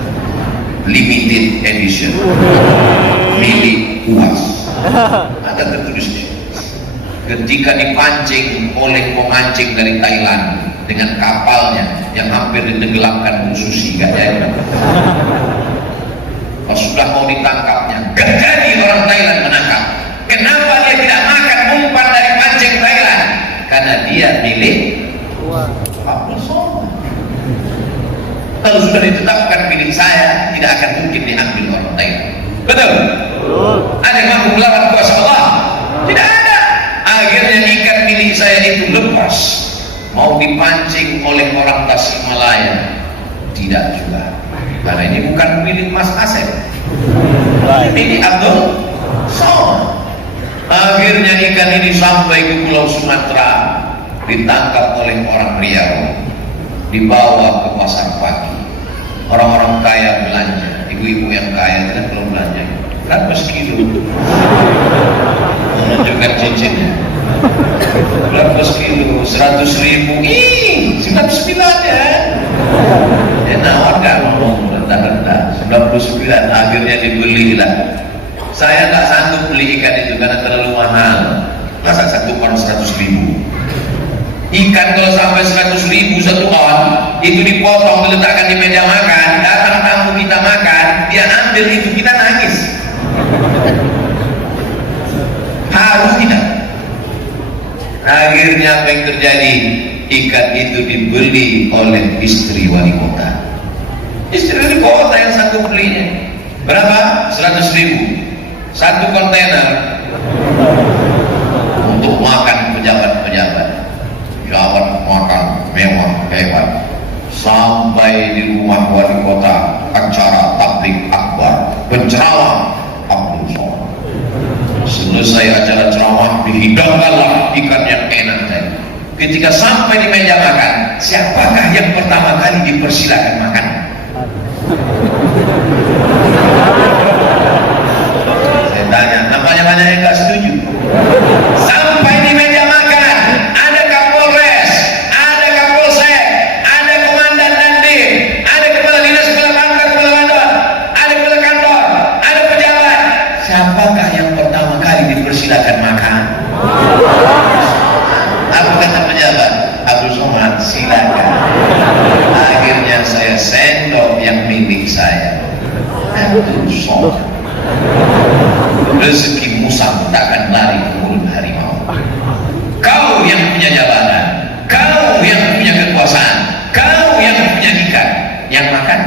Limited edition, milik UAS. Ada tertulis di sini. ketika dipancing oleh pemancing dari Thailand dengan kapalnya yang hampir ditenggelamkan Bu Susi, gak jadi. Pas sudah mau ditangkapnya, gak jadi orang Thailand menangkap. Kenapa dia tidak makan umpan dari pancing Thailand? Karena dia milik Abdul Somad. Kalau sudah ditetapkan milik saya, tidak akan mungkin diambil orang Thailand. Betul? Ada yang mampu melawan kuasa Allah? Tidak ada. Akhirnya ikan milik saya itu lepas, mau dipancing oleh orang Tasikmalaya, tidak juga, karena ini bukan milik Mas Asep, ini Abdul Somad. Akhirnya ikan ini sampai ke Pulau Sumatera, ditangkap oleh orang Riau, dibawa ke pasar pagi. Orang-orang kaya belanja, ibu-ibu yang kaya tidak perlu belanja. Berapa sekilo? Menunjukkan cincinnya. Berapa sekilo? 100.000. Ih, 99 ya. Dia nawarkan ngomong rendah-rendah. 99. Akhirnya dibelilah. Saya tak sanggup beli ikan itu karena terlalu mahal. Masa satu on 100.000? Ikan kalau sampai 100.000 satu on, itu dipotong, diletakkan di meja makan, datang tamu kita makan, dia ambil itu, kita nangis. Harus tidak? Akhirnya apa yang terjadi? Ikan itu dibeli oleh istri wali kota. Istri wali kota yang satu belinya berapa? 100.000. Satu kontainer untuk makan pejabat-pejabat. Pejabat makan mewah hebat. Sampai di rumah wali kota, acara tablik akbar, penceramah Abdul Somad. Selesai acara ceramah, dihidangkanlah ikan yang enak tadi. Ketika sampai di meja makan, siapakah yang pertama kali dipersilakan makan? Saya tanya, namanya banyak yang nggak setuju. Sampai di meja makan, ada Kapolres, ada Kapolsek, ada Komandan Dandim, ada kepala dinas, kepala kantor, kepala kantor, ada kepala kantor, ada pejabat. Siapakah yang pertama kali dipersilakan makan? Apa kata pejabat? Abdul Somad, silakan. Akhirnya saya sendok yang milik saya. Abdul Somad. Rezeki musang takkan lari ke mulut harimau. Kau yang punya jabatan, kau yang punya kekuasaan, kau yang punya ikan, yang makan.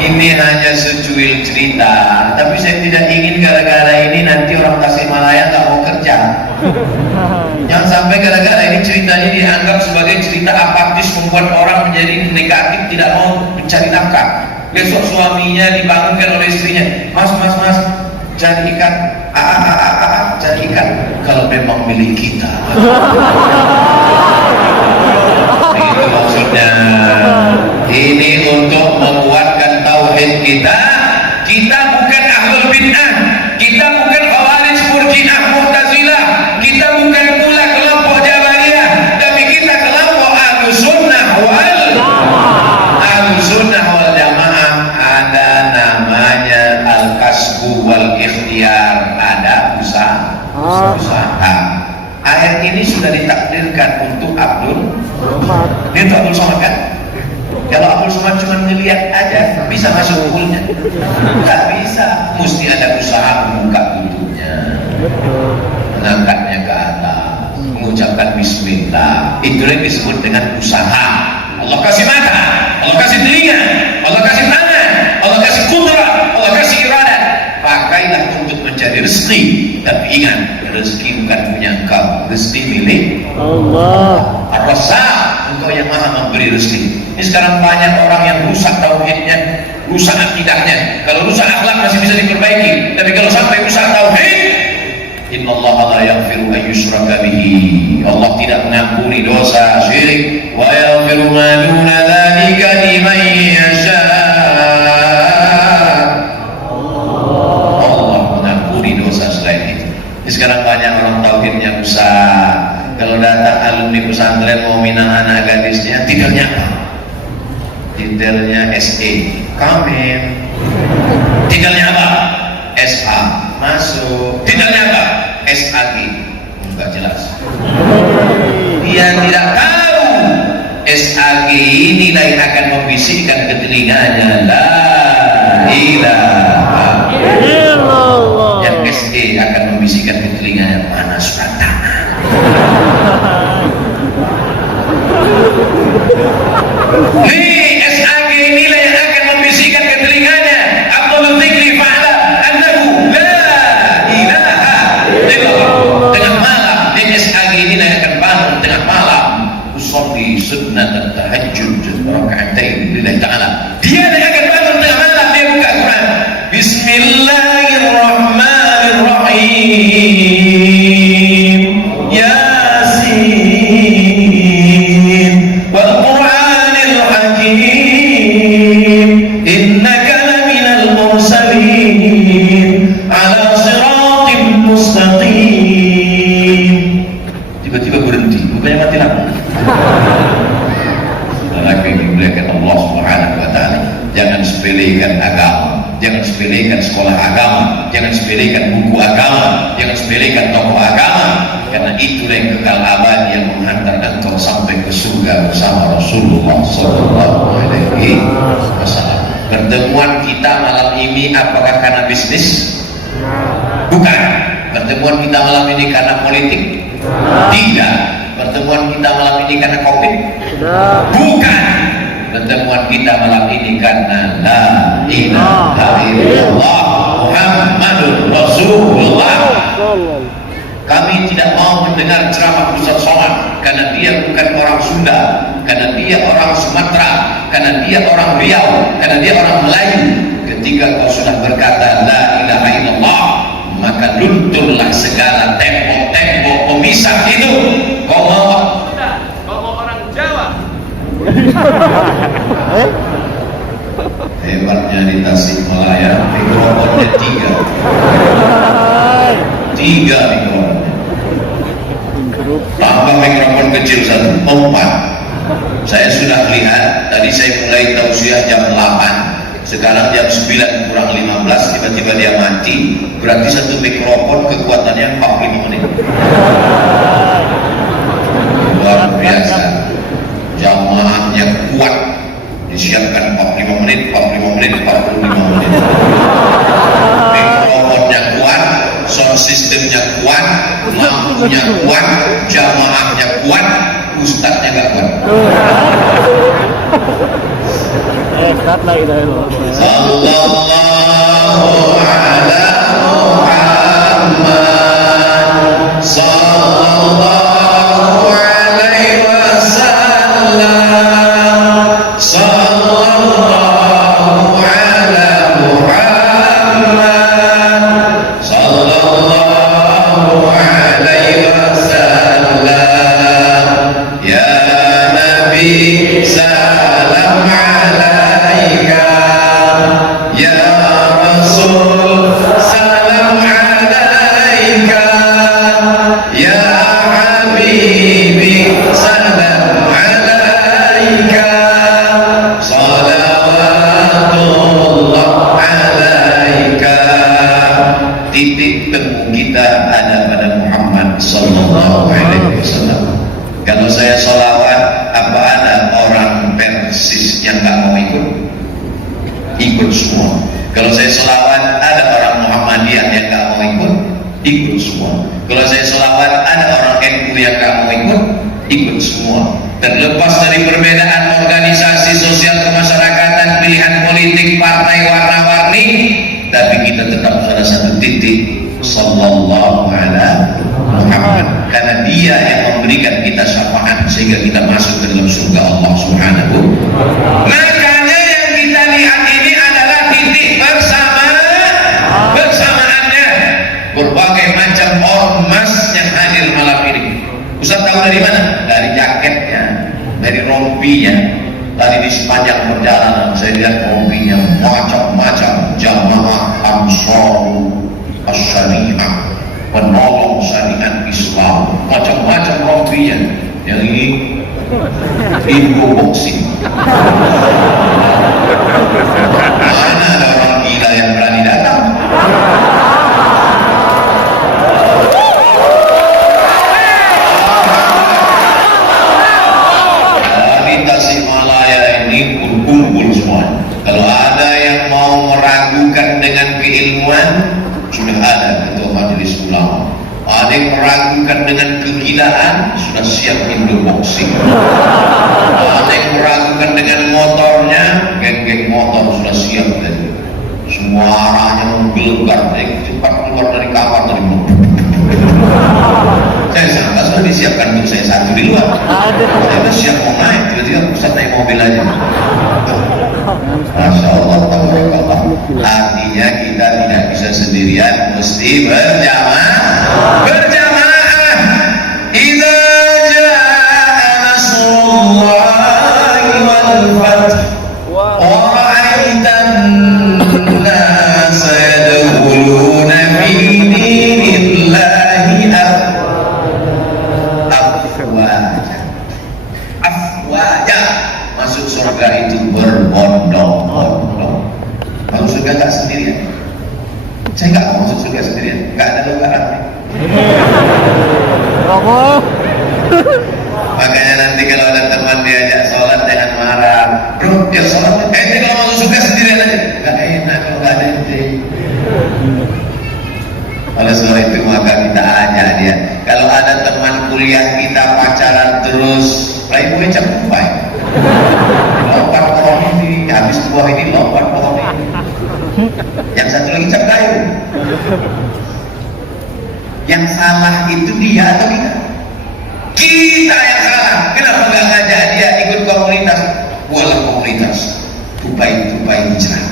Ini hanya secuil cerita, tapi saya tidak ingin gara-gara ini nanti orang Tasikmalaya nggak mau kerja. Jangan sampai gara-gara ini ceritanya dianggap sebagai cerita apatis, membuat orang menjadi negatif, tidak mau mencari nafkah. Besok suaminya dibangunkan oleh istrinya, mas, cari ikan, cari ikan. Kalau memang milik kita. Itu maksudnya. Ini untuk menguatkan tauhid kita. Kita bukan ahlul bid'ah, kita bukan khawarij, murji'ah, mu'tazilah, kita bukan pula kelompok jabariyah, tapi kita kelompok ahlus sunnah wal jamaah. Ada namanya al-kasbu wal ikhtiar, ada usaha. Ayat ini sudah ditakdirkan untuk Abdul Somad kan? Kalau Abdul Somad cuma ngelihat aja, bisa masuk bukulnya? Nggak bisa, mesti ada usaha membuka tutupnya, mengangkatnya ke atas, mengucapkan bismillah. Itulah yang disebut dengan usaha. Allah kasih mata, Allah kasih telinga, Allah kasih tangan, Allah kasih kudrah, Allah kasih iradat. Pakailah untuk mencari rezeki. Tapi ingat, rezeki bukan punya engkau, rezeki milik Allah. Ar-Razzaq, engkau yang maha memberi rezeki. Ini sekarang banyak orang yang rusak tauhidnya, rusak akidahnya. Kalau rusak akhlak masih bisa diperbaiki, tapi kalau sampai rusak tauhid, innallaha la yaghfiru an yushraka bihi. Allah tidak mengampuni dosa syirik. Wa yaghfiru ma duna dzalika liman yasha. Allah mengampuni dosa selain itu. Ini sekarang banyak orang tauhidnya rusak. Kalau datang alumni pesantren mau minang anak gadisnya, titelnya apa? Titelnya SE. Kamen. Titelnya apa? SH. masuk. Tidaknya apa? SAG, enggak jelas. Dia tidak tahu SAG ini yang akan membisikkan ke telinganya la ilaha illallah. Yang SE akan membisikkan ke telinganya panas tanah. Nih SAG inilah yang akan membisikkan ke telinganya Abdul Dzikri fa'ala annahu la ilaha illallah. Tengah malam SAG inilah yang akan bangun tengah malam usolli sunnat tahajud raka'atain lillahi ta'ala. Dia yang akan bangun tengah malam, dia buka Quran, Bismillahirrahmanirrahim, Yasin wal Qur'anil Hakim, innaka laminal mursalin ala siratim mustaqim. Tiba-tiba berhenti, bukannya mati lampu. Lagi dimuliakan Allah Subhanahu wa taala. Jangan sepelekan agama, jangan sepelekan sekolah agama, jangan sepelekan buku agama, jangan sepelekan tokoh agama, karena itulah yang kekal abadi yang menghantar engkau sampai ke surga bersama Rasulullah sallallahu alaihi wasallam. Pertemuan kita malam ini apakah karena bisnis? Bukan. Pertemuan kita malam ini karena politik? Tidak. Pertemuan kita malam ini karena Covid? Bukan. Pertemuan kita malam ini karena la ilaha illallah Muhammadur Rasulullah. Kami tidak mau mendengar ceramah Ustaz Somad karena dia bukan orang Sunda, karena dia orang Sumatera, karena dia orang Riau, karena dia orang Melayu. Ketika kau sudah berkata la ilaha illallah, maka lunturlah segala tembok-tembok pemisah itu. Kau mau orang Jawa. Hebatnya di Tasikmalaya, mikrofonnya 3 mikrofonnya. Tambah mikrofon kecil 1, 4. Saya sudah lihat, tadi saya mulai tausiah jam 8, sekarang jam 9 kurang 15, tiba-tiba dia mati. Berarti satu mikrofon kekuatannya 45 menit. Luar biasa. Jamaahnya kuat, disiapkan 45 menit, 45 menit, 45 menit. Mikrofonnya kuat, sound systemnya kuat, lampunya kuat, jamaahnya kuat, ustadznya gak kuat. Sallallahu ala Muhammad, sallallahu alaihi wasallam, sallallahu ala Muhammad, sallallahu alaihi wasallam. Ya Nabi salam alaika, ya Rasul salam alaika, ya Habibi salam alaika, salawatullah alaika. Titik temu kita ada pada Muhammad sallallahu alaihi wasallam. Kalau saya sholawat, apa ada orang Persis yang nggak mau ikut? Ikut semua. Kalau saya sholawat, ada orang Muhammadiyah yang nggak mau ikut? Ikut semua. Kalau saya sholawat, ada orang NU yang nggak mau ikut? Ikut semua. Terlepas dari perbedaan organisasi sosial kemasyarakatan, pilihan politik, partai warna-warni, tapi kita tetap pada satu titik, sallallahu ala Muhammad, karena dia yang memberikan kita syafaat sehingga kita masuk ke dalam surga Allah Subhanahu. Makanya yang kita lihat ini adalah titik bersamaannya. Berbagai macam ormas yang hadir malam ini. Ustaz tahu dari mana? Dari jaketnya, dari rompinya. Tadi di sepanjang perjalanan saya lihat rompinya macam-macam. Jamaah Ansarul As-Syariah, penolong syariat Islam, macam-macam rompinya. Yang ini info boxing. Mana ada orang gila yang berani datang? gila-gilaan sudah siap Indo boxing. Ada yang meragukan dengan motornya, geng-geng motor sudah siap tadi. Suaranya menggelegar, cepat keluar dari kamar tadi. Saya sangka sudah disiapkan untuk saya satu di luar. Saya sudah siap mau naik, tiba-tiba Ustaz naik mobil aja. Masya Allah, tabarakallah. Artinya kita tidak bisa sendirian, mesti berjamaah. Berjamaah. Idza jaa nasrullahi wal fath wa ra'aitan nasa yadkhuluna fi dinillahi afwaja. Masuk surga itu berbondong-bondong. Masuk surga nggak sendirian. Saya nggak mau masuk surga sendirian. Nggak ada lebaran. Makanya nanti kalau ada teman diajak sholat jangan marah. Bro, dia sholat. Ini kalau masuk surga sendirian aja. Nggak enak kalau nggak ada ente. Oleh sebab itu maka kita ajak dia. Kalau ada teman kuliah kita pacaran terus, playboy capai. Lompat pohon ini, habis buah ini lompat pohon ini. Yang satu lagi cap kayu. Yang salah itu dia atau kita? Kita yang salah. Kenapa nggak ngajak dia ikut komunitas? Walau komunitas tupai-tupai hijrah.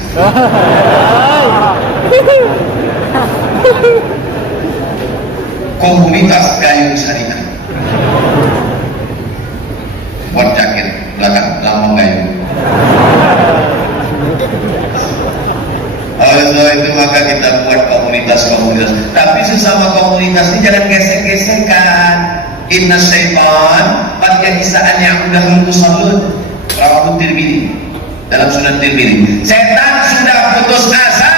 Komunitas kayu syariah. Buat jaket belakang lambang kayu. Oleh sebab itu maka kita buat komunitas-komunitas. Tapi sesama komunitas ini jangan gesek-gesekan. Inna syaitan qad ya'isa an ya'budahu al-musallun. Rawahu Tirmidzi. Dalam Sunan Tirmidzi. Setan sudah putus asa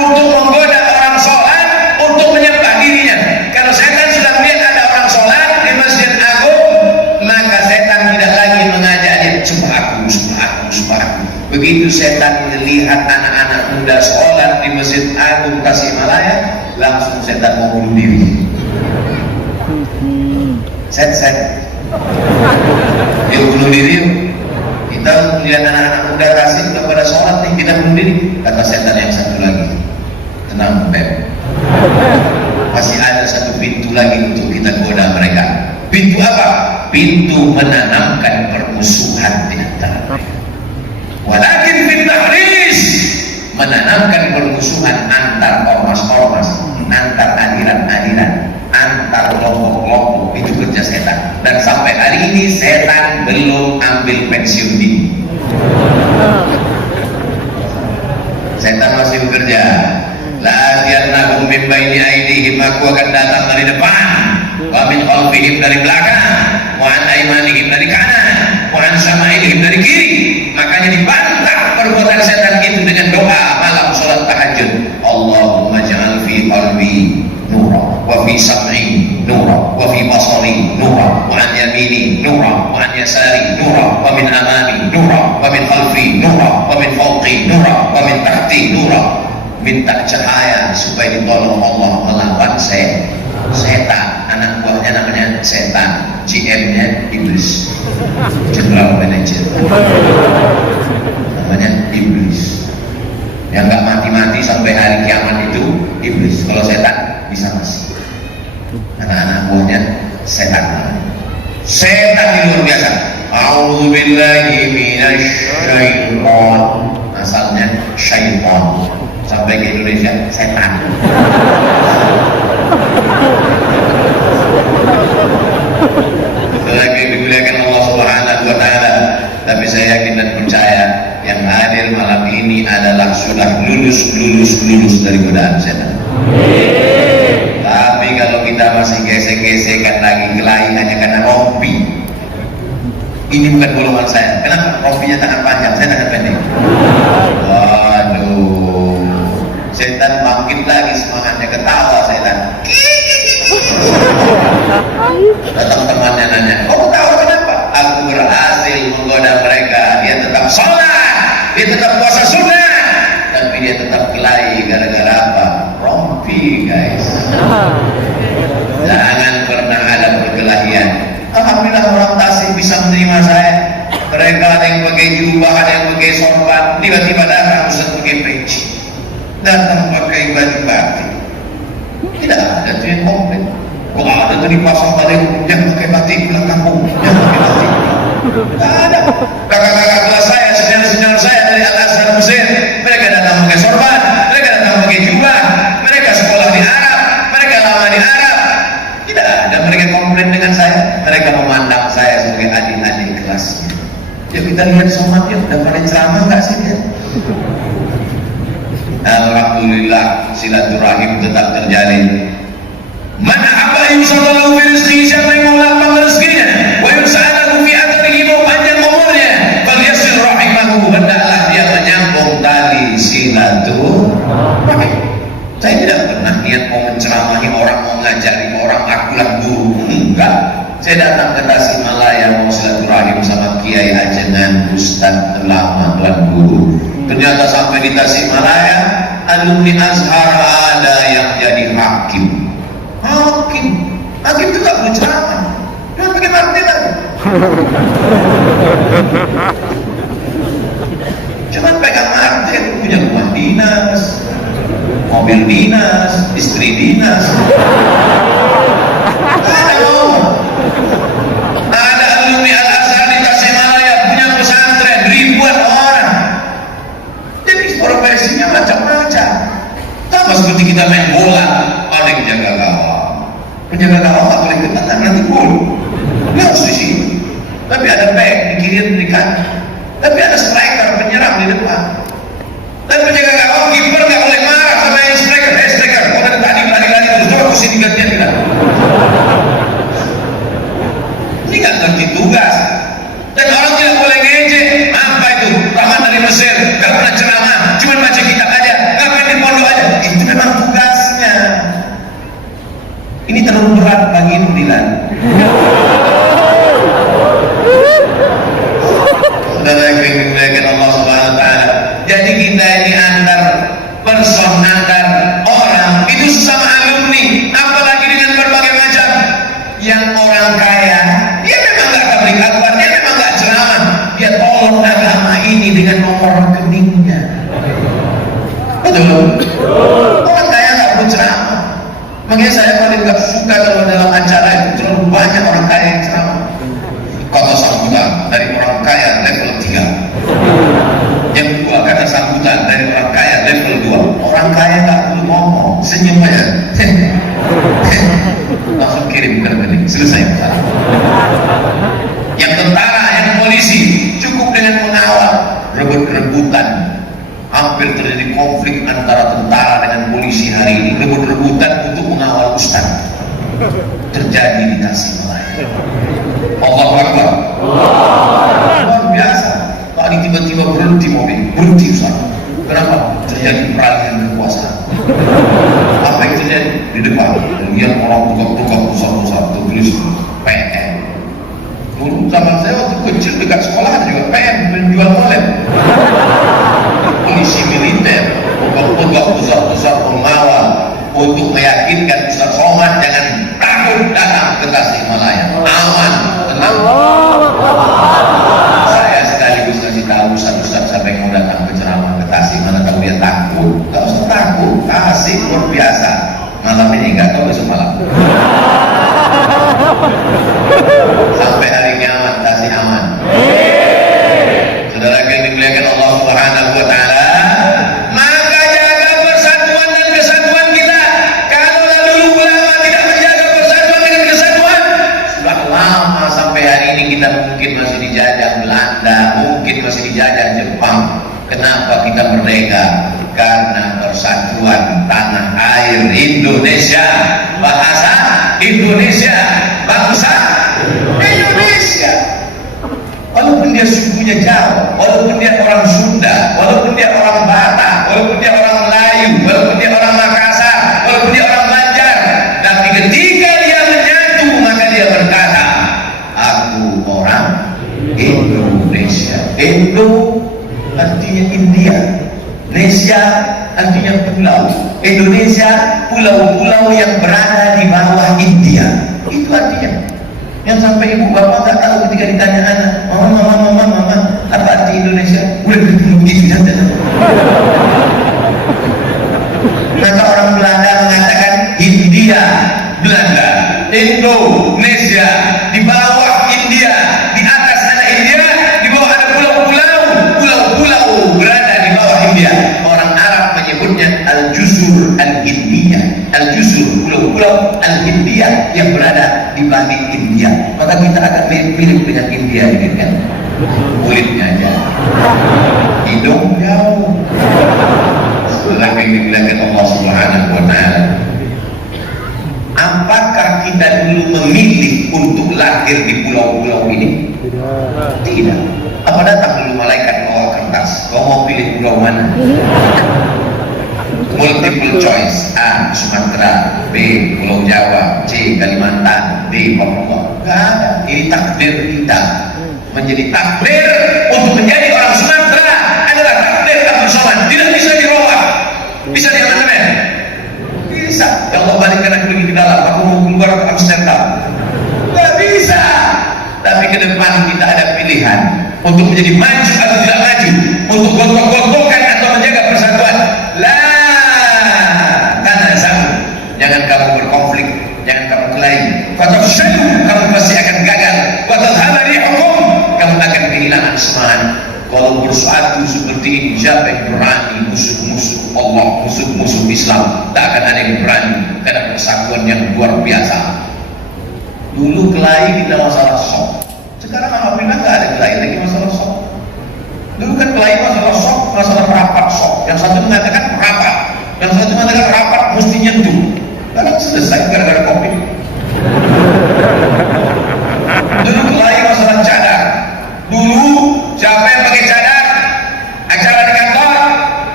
untuk menggoda orang sholat untuk menyembah dirinya. Kalau setan sudah melihat ada orang sholat di Masjid Agung, maka setan tidak lagi mengajak dia sembah aku. Begitu setan melihat anak-anak muda sholat di Masjid Agung Tasikmalaya, langsung setan mau bunuh diri. Set. Yuk bunuh diri yuk. Kita melihat anak-anak muda Tasik udah pada sholat nih, kita bunuh diri. Kata setan yang satu lagi, tenang Pep. Masih ada satu pintu lagi untuk kita goda mereka. Pintu apa? Pintu menanamkan permusuhan di antara mereka. Walakin fit tahris, menanamkan permusuhan antar ormas-ormas, antar aliran-aliran, antar kelompok-kelompok. Itu kerja setan. Dan sampai hari ini setan belum ambil pensiun dini. Setan masih bekerja. La yannahum min baini aydihim, aku akan datang dari depan, wa min khalfihim dari belakang, wa an aymanihim dari kanan, wa an syama'ilihim dari kiri. Makanya dibantah perbuatan setan itu dengan doa malam sholat tahajud. Allahumma ja'al fi qalbi nura, wa fi sam'i nura, wa fi basari nura, wa an yamini nura, wa an yasari nura, wa min amami nura, wa min khalfi nura, wa min fawqi nura, wa min tahti nura. Minta cahaya supaya ditolong Allah melawan setan. Anak buahnya namanya setan, GM-nya iblis, general manager, namanya iblis. Yang nggak mati-mati sampai hari kiamat itu iblis. Kalau setan bisa masih. Anak-anak buahnya setan. Setan ini luar biasa. A'udzubillahi minasyaiton. Asalnya syaiton. Sampai ke Indonesia setan. Lagi dimuliakan Allah Subhanahu wa taala. Tapi saya yakin dan percaya yang hadir malam ini adalah sudah lulus dari godaan setan. Tapi kalau kita masih gesek-gesekan lagi kelahi hanya karena rompi, ini bukan golongan saya. Kenapa? Rompinya tangan panjang, saya tangan pendek. Waduh, setan bangkit lagi semangatnya, ketawa setan. Datang temannya nanya, kok ketawa kenapa? Aku berhasil menggoda mereka. Dia tetap sholat, dia tetap puasa sunnah, tapi dia tetap kelahi gara-gara apa? Rompi guys. Jangan pernah ada perkelahian Alhamdulillah orang Tasik bisa menerima saya. Mereka ada yang pakai jubah, ada yang pakai sorban, tiba-tiba datang Ustaz pakai peci, datang pakai baju batik. Tidak ada tuh yang komplain. Kok ada tuh di pasar tadi yang pakai batik pulang kampung, yang pakai batik. Tidak ada. Kakak-kakak kelas saya, senior-senior saya dari Al-Azhar Mesir, mereka datang pakai sorban, mereka datang pakai jubah, mereka sekolah di Arab, mereka lama di Arab. Tidak ada mereka komplain dengan saya. Mereka memandang saya sebagai adik-adik kelasnya. Ya kita lihat somatnya, udah pada ceramah nggak sih dia? Alhamdulillah silaturahim tetap terjalin. Man ahabba yusallallahu fi rizqihi, siapa yang mau lapang rezekinya, wa yus'alahu fi atharihi, mau panjang umurnya, falyasil rahimahu, hendaklah dia menyambung tali silaturahim. Saya tidak pernah niat mau menceramahi orang, mau ngajari orang, akulah guru, enggak. Saya datang ke Tasikmalaya mau silaturahim sama Kiai Ajenan, Ustaz, ulama, tuan guru. Ternyata sampai di Tasikmalaya, alumni Azhar ada yang jadi hakim. Hakim itu tak berceramah, dia pakai martil. Cuman pegang martil, punya rumah dinas, mobil dinas, istri dinas. Ada alumni Al-Azhar di Tasikmalaya punya pesantren ribuan orang. Jadi profesinya macam-macam. Sama seperti kita main bola, ada yang jaga gawang. Penjaga gawang tak boleh kena nanti gol. Dia harus di sini. Tapi ada back di kiri dan di kanan. Tapi ada striker penyerang di depan. Dan penjaga gawang kiper nggak boleh marah sama yang striker. Striker, kau dari tadi lari-lari terus coba ke sini gantian kita. Ini nggak ngerti tugas. Dan orang tidak boleh ngejek. Apa itu? Rahman dari Mesir, nggak pernah ceramah, cuma baca kitab aja, ngapain di pondok aja. Itu memang tugasnya. Ini terlalu berat bagi Dilan. Saudara yang dimuliakan Allah Subhanahu Wa Taala. Jadi kita ini antar person, antar orang itu sesama alumni, apalagi dengan berbagai macam. Yang orang kaya, dia memang nggak tabligh, dia memang nggak ceramah, dia tolong agama ini dengan nomor rekeningnya. Betul? Orang kaya nggak perlu ceramah. Makanya saya paling nggak suka kalau dalam acara itu terlalu banyak orang kaya yang ceramah. Kata sambutan dari orang kaya level 3. Yang kedua kata sambutan dari orang kaya level 2. Orang kaya nggak perlu ngomong, senyum aja. Langsung kirim ke rekening, selesai masalah. Yang tentara, yang polisi cukup dengan mengawal. Rebut-rebutan, hampir terjadi konflik antara tentara dengan polisi hari ini. Rebut-rebutan untuk mengawal ustaz terjadi di Tasikmalaya. Allahu Akbar. Luar biasa. Tadi tiba-tiba berhenti ustaz. Kenapa? Terjadi peralihan kekuasaan. Apa yang terjadi di depan? Lihat orang tukang-tukang pusat-pusat tulis PM. Dulu zaman saya waktu kecil dekat sekolah juga PM menjual molek. Polisi militer, tukang-tukang pusat-pusat mengawal untuk meyakinkan Ustaz Somad jangan takut datang ke Tasikmalaya. Aman, tenang. Saya sekaligus kasih tahu Ustaz-Ustaz siapa yang mau datang ke ceramah ke Tasik, mana tahu dia takut. Gak usah takut, Tasik luar biasa. Malam ini nggak tahu besok malam. Sampai hari kiamat Tasik aman. Saudara yang dimuliakan Allah Subhanahu Wa Taala, maka jaga persatuan dan kesatuan kita. Kalau dulu ulama tidak menjaga persatuan dengan kesatuan, sudah lama sampai hari ini kita mungkin masih dijajah Belanda, mungkin masih dijajah Jepang. Kenapa kita merdeka? Karena persatuan tanah air Indonesia, bahasa Indonesia, bangsa Indonesia. Walaupun dia sukunya jauh, walaupun dia orang Sunda, walaupun dia orang Batak, walaupun dia orang Melayu, walaupun dia orang Makassar, walaupun dia orang Banjar, tapi ketika dia menyatu maka dia berkata, aku orang Indonesia. Indo artinya India, Indonesia artinya pulau. Indonesia pulau-pulau yang berada di bawah India. Itu artinya. Yang sampai ibu bapak nggak tahu ketika ditanya anak, mama, apa arti Indonesia? Udah ketemu begitu saja. Maka orang Belanda mengatakan Hindia, Belanda, Indonesia, di bawah India, di atas ada India, di bawah ada pulau-pulau berada di bawah India. Orang Arab menyebutnya Al-Juzur Al-Hindiyah, Al-Juzur, pulau-pulau Al-Hindiyah yang berada di balik India. Maka kita akan mirip dengan India ini kan, kulitnya aja, hidung jauh. Setelah yang dibilangkan Allah Subhanahu wa Ta'ala, apakah kita dulu memilih untuk lahir di pulau-pulau ini? Tidak. Apa datang dulu malaikat bawa kertas, kau mau pilih pulau mana? Multiple choice: A. Sumatera, B. Pulau Jawa, C. Kalimantan, D. Papua. Gak ada. Ini takdir kita. Menjadi takdir untuk menjadi orang Sumatera adalah takdir Abdul Somad. Tidak bisa dirubah. Bisa diamandemen? Bisa. Ya Allah, balikkan aku lagi ke dalam. Aku mau keluar ke Amsterdam. Gak bisa. Tapi ke depan kita ada pilihan untuk menjadi maju atau tidak maju, untuk gontok-gontokan atau menjaga persatuan. Jangan kamu berkonflik, jangan kamu kelahi. Fatafshalu, kamu pasti akan gagal. Watadhhabari hukum, kamu akan kehilangan semangat. Kalau bersatu seperti ini, siapa yang berani musuh-musuh Allah, musuh-musuh Islam? Tak akan ada yang berani, karena persatuan yang luar biasa. Dulu kelahi kita masalah sok, sekarang alhamdulillah nggak ada kelahi lagi masalah sok. Dulu kan kelahi masalah sok, masalah rapat sok. Yang satu mengatakan rapat, yang satu mengatakan rapat mesti nyentuh. Karena selesai gara-gara COVID. Dulu kelahi masalah cadar. Dulu siapa yang pakai cadar, acara di kantor,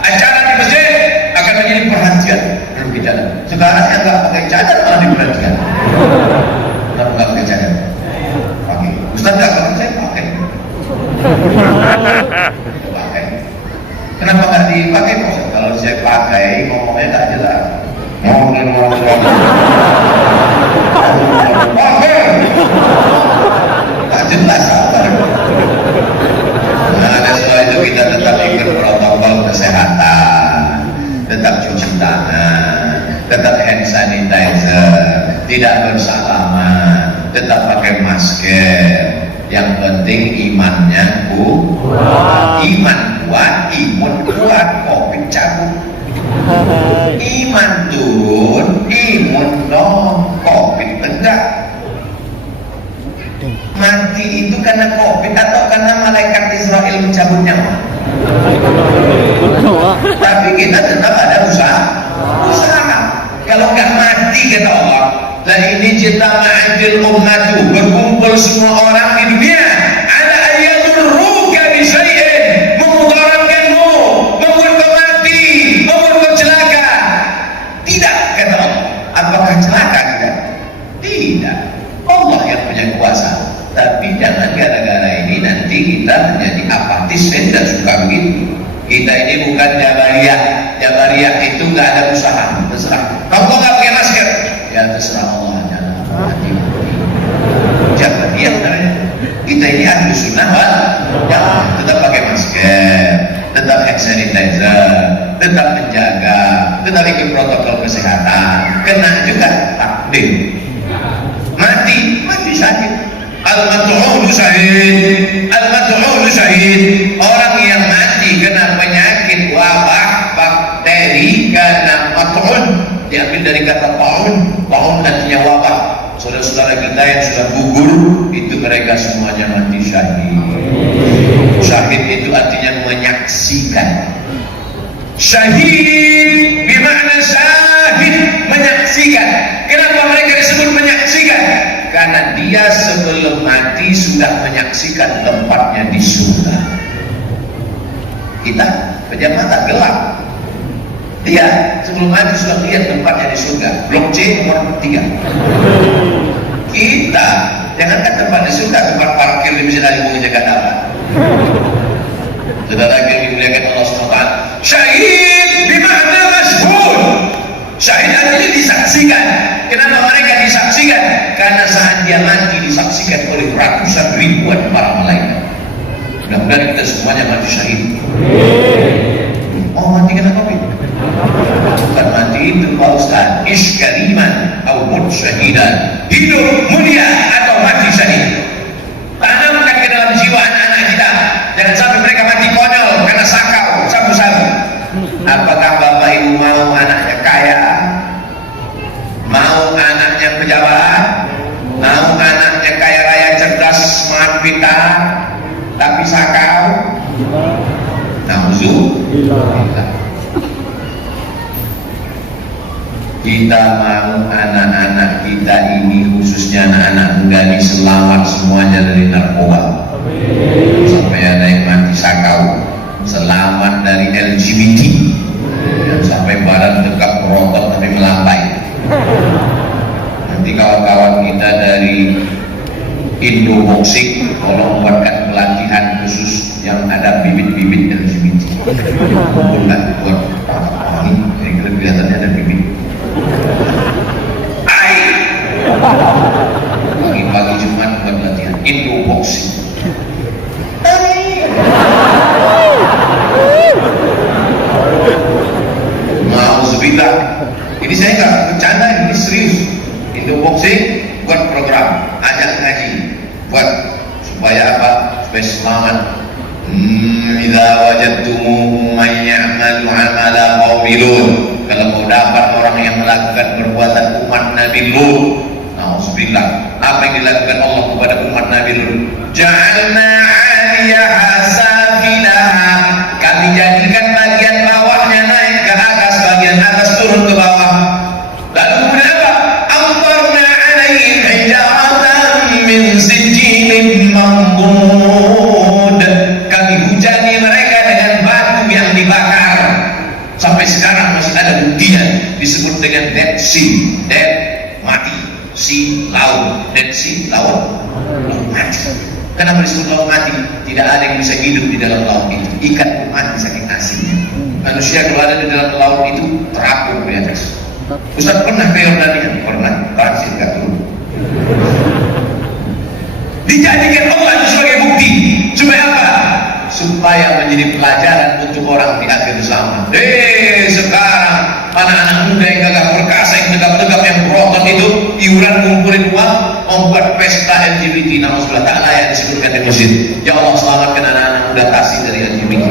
acara di masjid akan menjadi perhatian lebih dalam. Sekarang yang nggak pakai cadar malah diperhatikan. Kenapa nggak pakai cadar? Pakai. Ustaz nggak pakai, saya pakai. Pakai. Kenapa nggak dipakai? Kalau saya pakai ngomongnya nggak jelas. Ngomong. Pakai. Nggak jelas apa. Nah, setelah itu kita tetap ikut protokol kesehatan, tetap cuci tangan, tetap hand sanitizer, tidak bersalaman, tetap pakai masker. Yang penting imannya kuat. Iman kuat, imun kuat, COVID cabut. Iman turun, imun dong, COVID tegak. Mati itu karena COVID atau karena malaikat Israel mencabut nyawa? Tapi kita tetap ada usaha. Kalau nggak mati kata Allah, lah ini cita ma'adil ummatu, berkumpul semua orang di dunia, ada ayatul ruka bisyai'in, memudaratkanmu, membuat kau mati, membuat kau celaka. Tidak kata Allah. Apakah celaka kita? Tidak. Allah yang punya kuasa. Tapi jangan gara-gara ini nanti kita menjadi apatis. Saya tidak suka begitu. Kita ini bukan Jabariyah. Jabariyah itu nggak ada usaha, terserah. Kamu nggak pakai masker, ya terserah Allah. Jabariyah namanya. Kita ini ahli sunnah, ya, tetap pakai masker, tetap hand sanitizer, tetap menjaga, tetap ikut protokol kesehatan. Kena juga takdir. Mati sakit. Al-mat'un syahid. Al-mat'un syahid. Orang yang mati kena penyakit wabah bakteri karena mat'un, diambil dari kata ta'un. Ta'un artinya wabah. Saudara-saudara kita yang sudah gugur itu mereka semuanya mati syahid. Syahid itu artinya menyaksikan. Syahid bermakna syahid, menyaksikan. Kenapa mereka disebut menyaksikan? Karena dia sebelum mati sudah menyaksikan tempatnya di surga. Kita pejam mata gelap. Dia sebelum mati sudah lihat tempatnya di surga. Blok C nomor 3. Kita jangankan tempat di surga, tempat parkir di Masjid Ali Bunga Jakarta. Saudara yang dimuliakan Allah SWT, syahid bermakna masyhud. Syahid artinya disaksikan. Kenapa mereka disaksikan? Karena saat dia mati disaksikan oleh ratusan ribuan para malaikat. Mudah-mudahan kita semuanya mati syahid. Oh, mati kena Covid? Bukan mati itu Pak Ustaz. Iskariman atau mut syahidan. Hidup mulia atau mati syahid. Tanamkan ke dalam jiwa anak-anak kita. Jangan sampai mereka mati konyol karena sakau, sabu-sabu. Apakah Bapak Ibu mau anaknya kaya? Mau anaknya pejabat? Mau anaknya kaya raya, cerdas, smart, pintar, tapi sakau? Nauzubillah. Kita mau anak-anak kita ini, khususnya anak-anak muda ini, selamat semuanya dari narkoba. Sampai ada yang mati sakau. Selamat dari LGBT. Sampai badan tegak berotot tapi melambai. Nanti kawan-kawan kita dari Indo Boxing tolong buatkan pelatihan khusus yang ada bibit-bibit LGBT. Bukan buat ini kira-kira kelihatannya ada bibit. Pagi-pagi Jumat buat latihan Indo Boxing. Mauzubillah. Ini saya nggak bercanda, ini serius. Indo Boxing buat program, ajak ngaji, buat supaya apa? Supaya selamat. Idza wajadtum man ya'malu 'amala qaumi Lut. Kalau mau dapat orang yang melakukan perbuatan umat Nabi Lut, nauzubillah. Apa yang dilakukan Allah kepada umat Nabi Lut? Ja'alna 'aliyaha safilaha. Kami jadikan bagian bawahnya naik ke atas, bagian atas turun ke bawah. Lalu kemudian apa? Amtarna 'alaihim hijaratan min sijilin mandud. Kami hujani mereka dengan batu yang dibakar. Sampai sekarang masih ada buktinya, disebut dengan Dead Sea. Dead, mati, Sea, laut. Dead Sea, laut mati. Kenapa disebut laut mati? Tidak ada yang bisa hidup di dalam laut itu. Ikan mati saking asinnya. Manusia kalau ada di dalam laut itu terapung di atas. Ustaz pernah ke Yordania? Pernah. Transit gak turun. Dijadikan Allah itu sebagai bukti. Supaya apa? Supaya menjadi pelajaran untuk orang di akhir zaman. Sekarang anak-anak muda yang gagah perkasa, yang tegap-tegap, yang berotot itu iuran ngumpulin uang membuat pesta LGBT. Nauzubillah, tak layak disebutkan di masjid. Ya Allah, selamatkan anak-anak muda Tasik dari LGBT.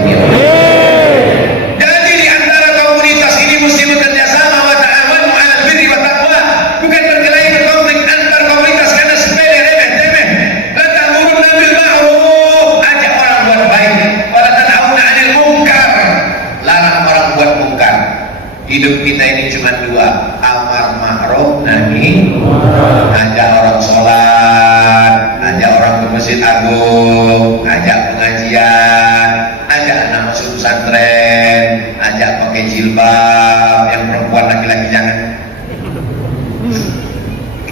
Jadi di antara komunitas ini mesti bekerja sama, wa ta'awanu 'alal birri wa taqwa. Bukan berkelahi berkonflik antar komunitas karena sepele, remeh-temeh. La ta'muruna bil ma'ruf, ajak orang buat baik. Wa la tanhauna 'anil munkar, larang orang buat munkar. Hidup kita ini cuma dua, amar ma'ruf nahi. Ajak orang sholat, ajak orang ke masjid agung, ajak pengajian, ajak anak masuk pesantren, ajak pakai jilbab, yang perempuan laki-laki jangan.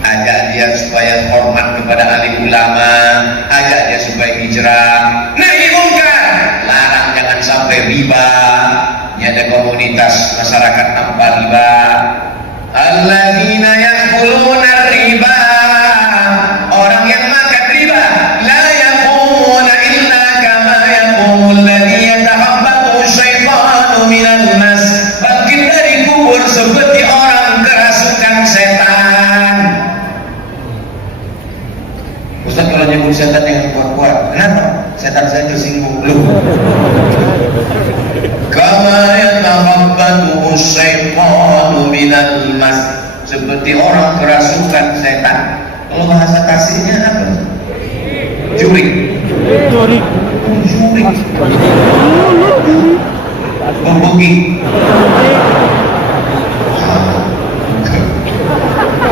Ajak dia supaya hormat kepada alim ulama, ajak dia supaya hijrah. Nahi mungkar, larang jangan sampai riba. Ini ada komunitas masyarakat tanpa riba. Alladzina ya'kuluna riba, orang yang makan riba, la yaqumuna illa kama yaqumul ladzi yatakhabbathu syaitanu minal mas. Bangkit dari kubur seperti orang kerasukan setan. Ustaz, kalau nyebut setan yang kuat-kuat, kenapa? Setan saya tersinggung belum? Kama yatakhabbathu syaitanu minal mas, seperti orang kerasukan setan. Kalau bahasa kasihnya apa? Jurik. Membuki.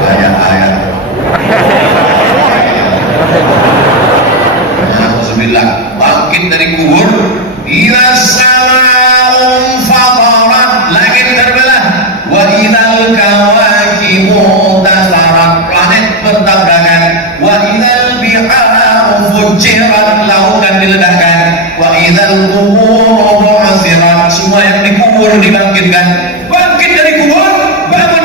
Ayat-ayat. Alhamdulillah, bangkit dari kubur. Ila sama'un fatarat, langit terbelah. Wa ilal kawakibu tasarat, planet bertabrakan. Wa ilal biharu fujirat, lautan diledakkan. Wa ilal kuburu bu'asirat, semua yang dikubur dibangkitkan. Bangkit dari kubur, bangun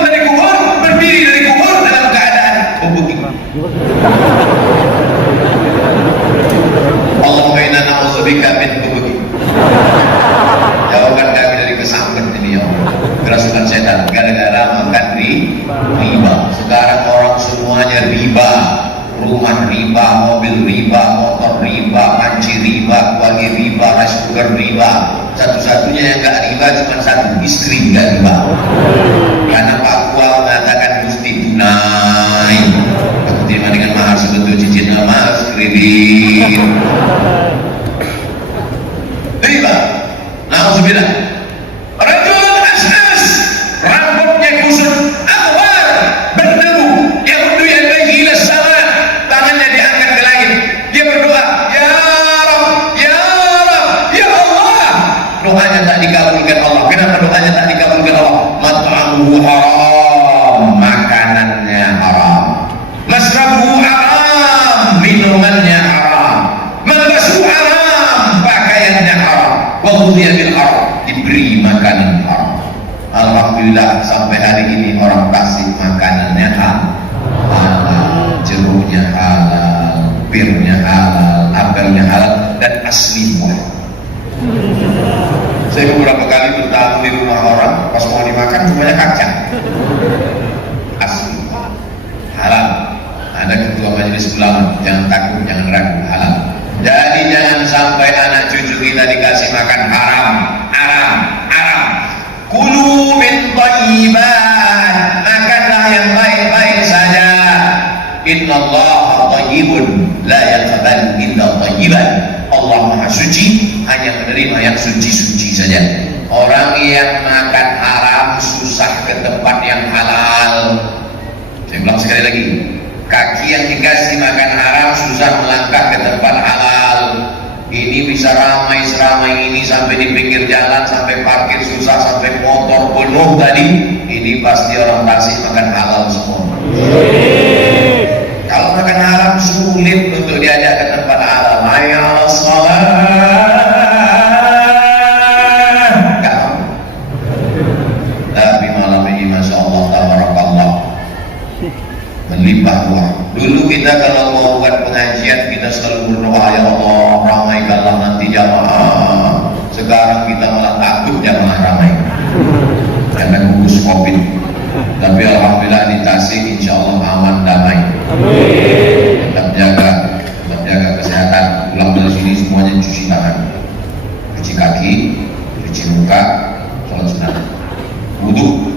riba, wangi riba, rice cooker riba. Satu-satunya yang gak riba cuma satu, istri gak riba. Karena Papua mengatakan mesti tunai. Aku terima dengan mahar sebetul cincin emas, kredit. Riba. Nauzubillah. Rajulun as'as, rambutnya kusut, akbar, berdebu, yamuddu yadayhi ila sama, tangannya diangkat ke langit. Dia berdoa, ya Rabb, ya Rabb, ya Allah. Doanya tak dikabulkan Allah. Kenapa doanya tak dikabulkan Allah? Mat'amuhu haram, makanannya haram. Masrabuhu haram, minumannya haram. Malbasuhu haram, pakaiannya haram. Wa ghudhiya bil haram, diberi makanan haram. Alhamdulillah sampai hari ini orang kasih makanannya halal, jeruknya halal, birnya halal, apelnya halal, dan asli buah. Saya beberapa kali bertamu di rumah orang, pas mau dimakan semuanya kacang asli halal. Ada ketua majelis ulama, jangan takut, jangan ragu, halal. Jadi jangan sampai anak cucu kita dikasih makan haram, haram, haram. Kulu min thayyibat, makanlah yang baik-baik saja. Innallaha thayyibun la yaqbalu illa thayyiban. Allah Maha Suci, hanya menerima yang suci-suci saja. Orang yang makan haram susah ke tempat yang halal. Saya ulang sekali lagi, kaki yang dikasih makan haram susah melangkah ke tempat halal. Ini bisa ramai seramai ini sampai di pinggir jalan, sampai parkir susah, sampai motor penuh tadi. Ini pasti orang Tasik makan halal semua. Kalau makan haram sulit untuk diajak ke tempat halal. Hayya shalah. Tapi malam ini Masya Allah tabarakallah, melimpah doa. Dulu kita kalau mau buat pengajian kita selalu berdoa, ya Allah ramaikanlah nanti jamaah. Sekarang kita malah takut jamaah ramai karena gugus COVID. Tapi alhamdulillah di Tasik insya Allah aman damai. Tetap jaga kesehatan. Pulang dari sini semuanya cuci tangan, cuci kaki, cuci muka, sholat sunat, wudu.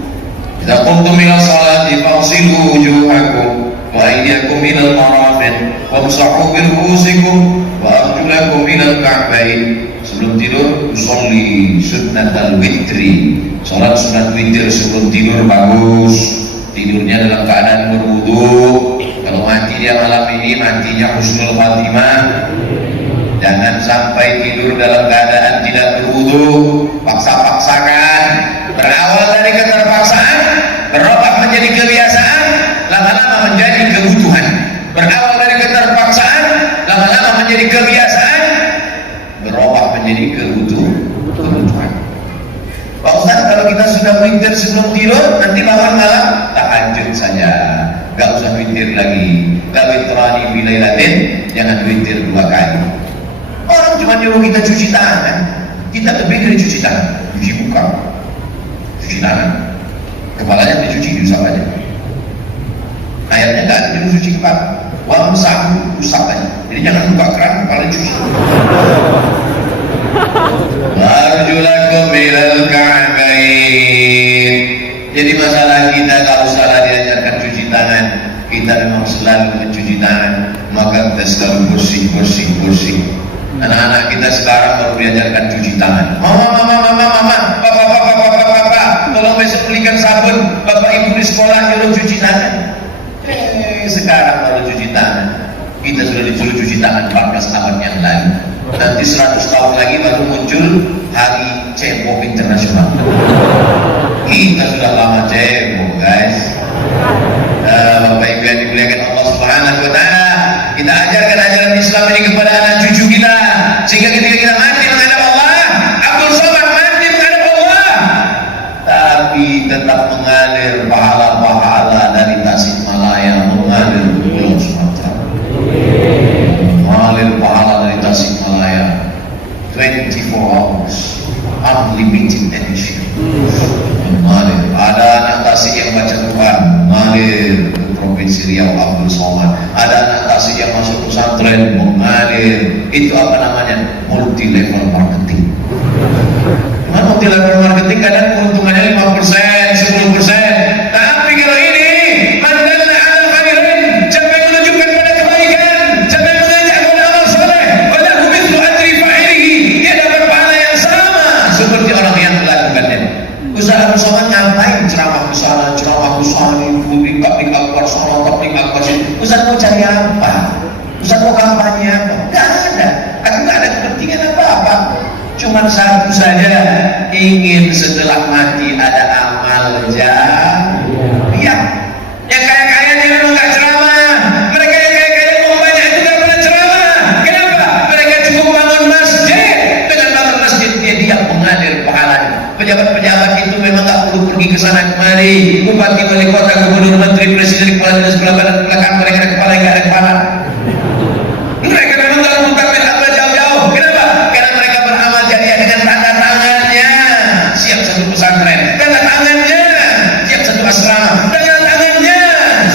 Idza qumtum ila sholati faghsilu wujuhakum wa aydiyakum ila al-marafiq wamsahu bi ru'usikum wa arjulakum ila al-ka'bayn. Sebelum tidur usolli sunnatal witri, sholat sunat witir sebelum tidur bagus. Tidurnya dalam keadaan berwudu. Kalau mati dia malam ini matinya husnul khatimah. Jangan sampai tidur dalam keadaan tidak berwudu, paksa-paksakan. Berawal dari keterpaksaan, berubah menjadi kebiasaan, lama-lama menjadi kebutuhan. Berawal dari keterpaksaan, lama-lama menjadi kebiasaan, berubah menjadi kebutuhan. Pak Ustaz, kalau kita sudah witir sebelum tidur, nanti bangun malam tahajud saja, gak usah witir lagi. La witrani fi lailatin, jangan witir 2 kali. Orang cuma nyuruh kita cuci tangan, kita lebih dari cuci tangan, cuci muka, cuci tangan, kepalanya dicuci, diusap aja. Ayatnya nggak ada nyuruh cuci kepala, wamsahu, usap aja. Jadi jangan buka keran, kepala cuci. Arjulakum ilal ka'bayn. Jadi masalah kita tak usahlah diajarkan cuci tangan. Kita memang selalu mencuci tangan, maka kita selalu bersih. Anak-anak kita sekarang baru diajarkan cuci tangan. Mama, papa, tolong besok belikan sabun. Bapak ibu di sekolah nyuruh cuci tangan. Sekarang baru cuci tangan. Kita sudah disuruh cuci tangan 14 abad yang lalu. Nanti 100 tahun lagi baru muncul Hari Cebok Internasional. Kita sudah lama cebok, guys. Bapak ibu yang dimuliakan Allah Subhanahu wa Ta'ala, kita ajarkan ajaran Islam ini kepada anak cucu kita, sehingga ketika kita mati menghadap Allah, Abdul Somad mati menghadap Allah, tapi tetap mengalir pahala-pahala dari Tasikmalaya, mengalir ke Pulau Sumatera, mengalir pahala dari Tasikmalaya 24 hours, unlimited edition. Mengalir. Ada anak tasik yang baca Quran mengalir ke Provinsi Riau Abdul Somad. Ada anak tasik yang masuk pesantren mengalir. Itu apa namanya? Multi level marketing. Multi level marketing kadang keuntungannya 5%, 10%. Tapi kalau ini mandalla ala khairin, siapa yang menunjukkan pada kebaikan, siapa yang mengajak kepada amal soleh, falahu mithlu ajri fa'ilihi, dia dapat pahala yang sama seperti orang yang melakukannya. Ustaz Abdul Somad ngapain ceramah ke sana, tabligh akbar sana, tabligh akbar sini. Ustaz mau cari apa? Ustaz mau kampanye apa? Enggak ada. Aku enggak ada kepentingan apa-apa. Cuma satu saja, ingin setelah mati ada amal jariah. Yang kaya-kaya dia memang nggak ceramah. Mereka yang kaya-kaya mau banyak itu nggak pernah ceramah. Kenapa? Mereka cukup bangun masjid. Dengan bangun masjid dia diam mengalir pahalanya. Pejabat-pejabat itu memang nggak perlu pergi ke sana kemari. Bupati, wali kota, gubernur, menteri, presiden, kepala dinas, belakang mereka ada kepala, nggak ada kepala. Mereka memang nggak perlu takbir apa jauh-jauh. Kenapa? Karena mereka beramal jariah dengan tanda tangannya. Siap satu pesantren, tanda tangannya. Siap satu asrama, tanda tangannya.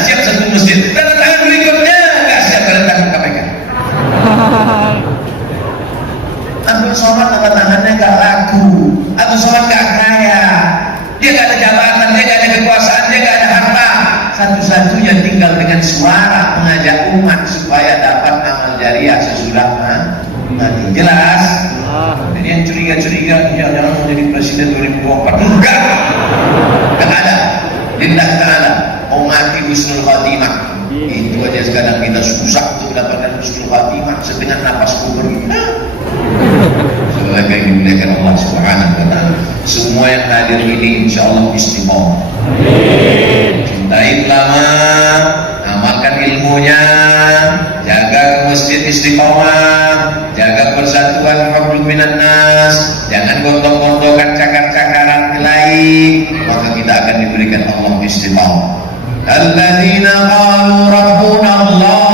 Siap satu masjid, tanda tangan berikutnya. Nggak siap tanda tangan KPK. Abdul Somad tanda tangannya nggak laku. Abdul Somad nggak kaya. Dia nggak ada jabatan, dia nggak ada kekuasaan, dia nggak ada harta. Satu-satunya tinggal dengan suara mengajak umat supaya dapat amal jariah sesudah mati. Jelas? Jadi yang curiga-curiga jangan mau jadi presiden 2024. Enggak ada. Lillah ta'ala mau mati husnul khatimah. Itu aja sekarang kita susah untuk mendapatkan husnul khatimah setengah napas kubur. Sebagai yang dimuliakan Allah Subhanahu wa taala. Semua yang hadir ini insyaallah istiqomah. Cintai ulama, amalkan ilmunya, jaga masjid istiqomah, jaga persatuan hablum minan nas, jangan gontok-gontokan cakar-cakaran lain, maka kita akan diberikan Allah istiqomah. Alladzina qalu rabbuna Allah.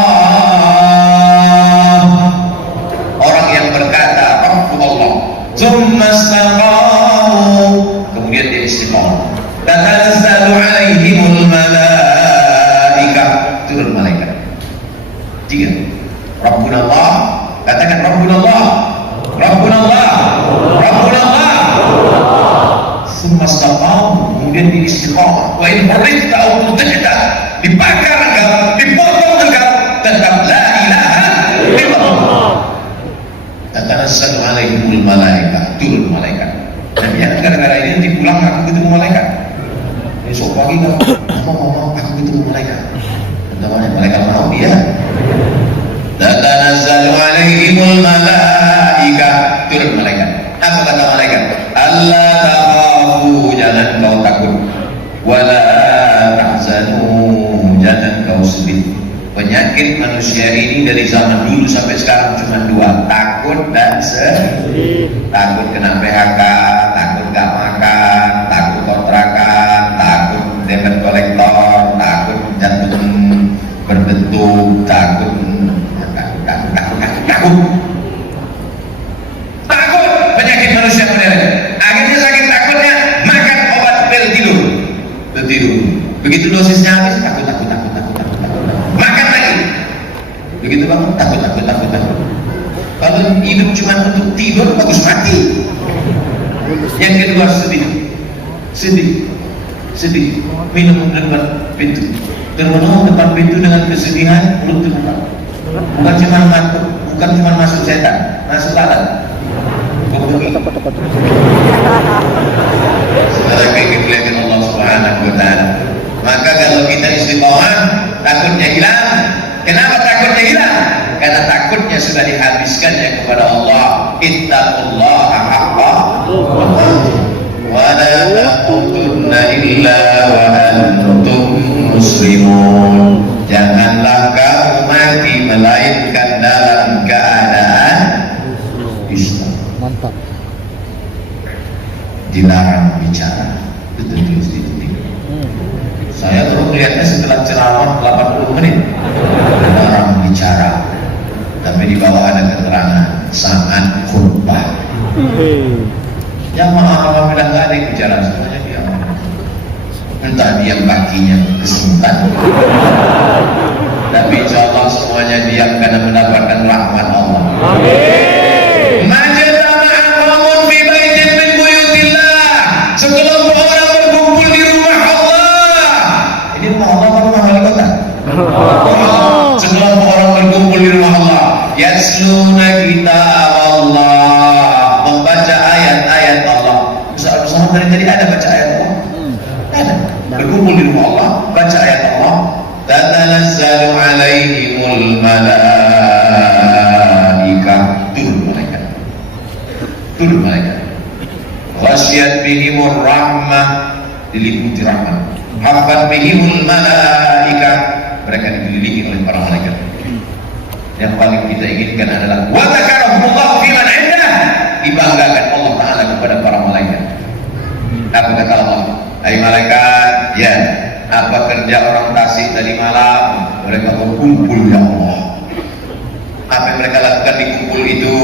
Orang yang berkata Rabbullah, tsumma istaqamu, kemudian dia istiqomah. Tatanazzalu alaihimul malaikah, turun malaikat. Tiga. Rabbuna Allah, katakan Rabbuna Allah, Rabbuna Allah, Rabbuna Allah. Tsumma istaqamu, kemudian dia istiqomah. Wa in hurrita aw qutita, dibakar engkau, dipotong engkau, tetap la ilaha illallah. Tatanazzalu alaihimul malaikah, turun malaikat. Dan ya gara-gara ini nanti pulang aku ketemu malaikat. Besok pagi kan, mau aku ketemu malaikat. Namanya malaikat mau dia. Tatanazzalu alaihimul malaikah, turun malaikat. Apa kata malaikat? Allah takhafu, jangan kau takut. Wala tahzanu, jangan kau sedih. Penyakit manusia ini dari zaman dulu sampai sekarang cuma dua, takut dan sedih. Takut kena PHK, takut gak makan, takut kontrakan, takut debit kolektor, takut jantung berbentuk, takut penyakit manusia modern. Akhirnya sakit takutnya makan obat pil tidur. Begitu dosisnya habis takut. Makan lagi. Begitu bangun takut. Kalau hidup cuma untuk tidur bagus mati. Yang kedua sedih. Minum depan pintu. Termenung depan pintu dengan kesedihan, mulut terbuka. Bukan cuma masuk setan, masuk alat. Sebagai kemuliaan Allah Subhanahu wa taala. Maka kalau kita istiqomah, takutnya hilang. Kenapa takutnya hilang? Karena takutnya sudah dihabiskannya kepada Allah. Ittaqullaha haqqa wa la tamutunna illa wa antum muslimun. Janganlah kamu mati melainkan dalam keadaan Islam. Mantap. Dilarang bicara. Betul-betul sedikit. Saya terus melihatnya setelah ceramah 80 menit. Dilarang bicara. Tapi di bawah ada keterangan saat khutbah. Jamaah alhamdulillah nggak ada yang bicara, semuanya diam. entah dia kakinya kesentan. Tapi insya Allah semuanya diam karena mendapatkan rahmat Allah. Majtama'at qaumun fi baitin min buyutillah. Sekelompok orang berkumpul di rumah Allah. Ini rumah Allah atau rumah wali kota? Sekelompok orang berkumpul di rumah Allah. Yasluna kitab Allah, membaca ayat-ayat Allah. Bersama dari tadi ada baca ayat Allah. Ada. Berkumpul di rumah Allah, baca ayat Allah. Tatanazzalu alaihimul malaikah, turun malaikat. Ghasyiyat bihimur rahmah, diliputi rahmat. Haffat bihimul malaikah, mereka dikelilingi oleh para malaikat. Yang paling kita inginkan adalah wa dzakarahumullahu fi man 'indah, dibanggakan Allah Ta'ala kepada para malaikat. Apa kata Allah? Hai malaikat, ya, apa kerja orang Tasik tadi malam? Mereka berkumpul ya Allah. Apa yang mereka lakukan di kumpul itu?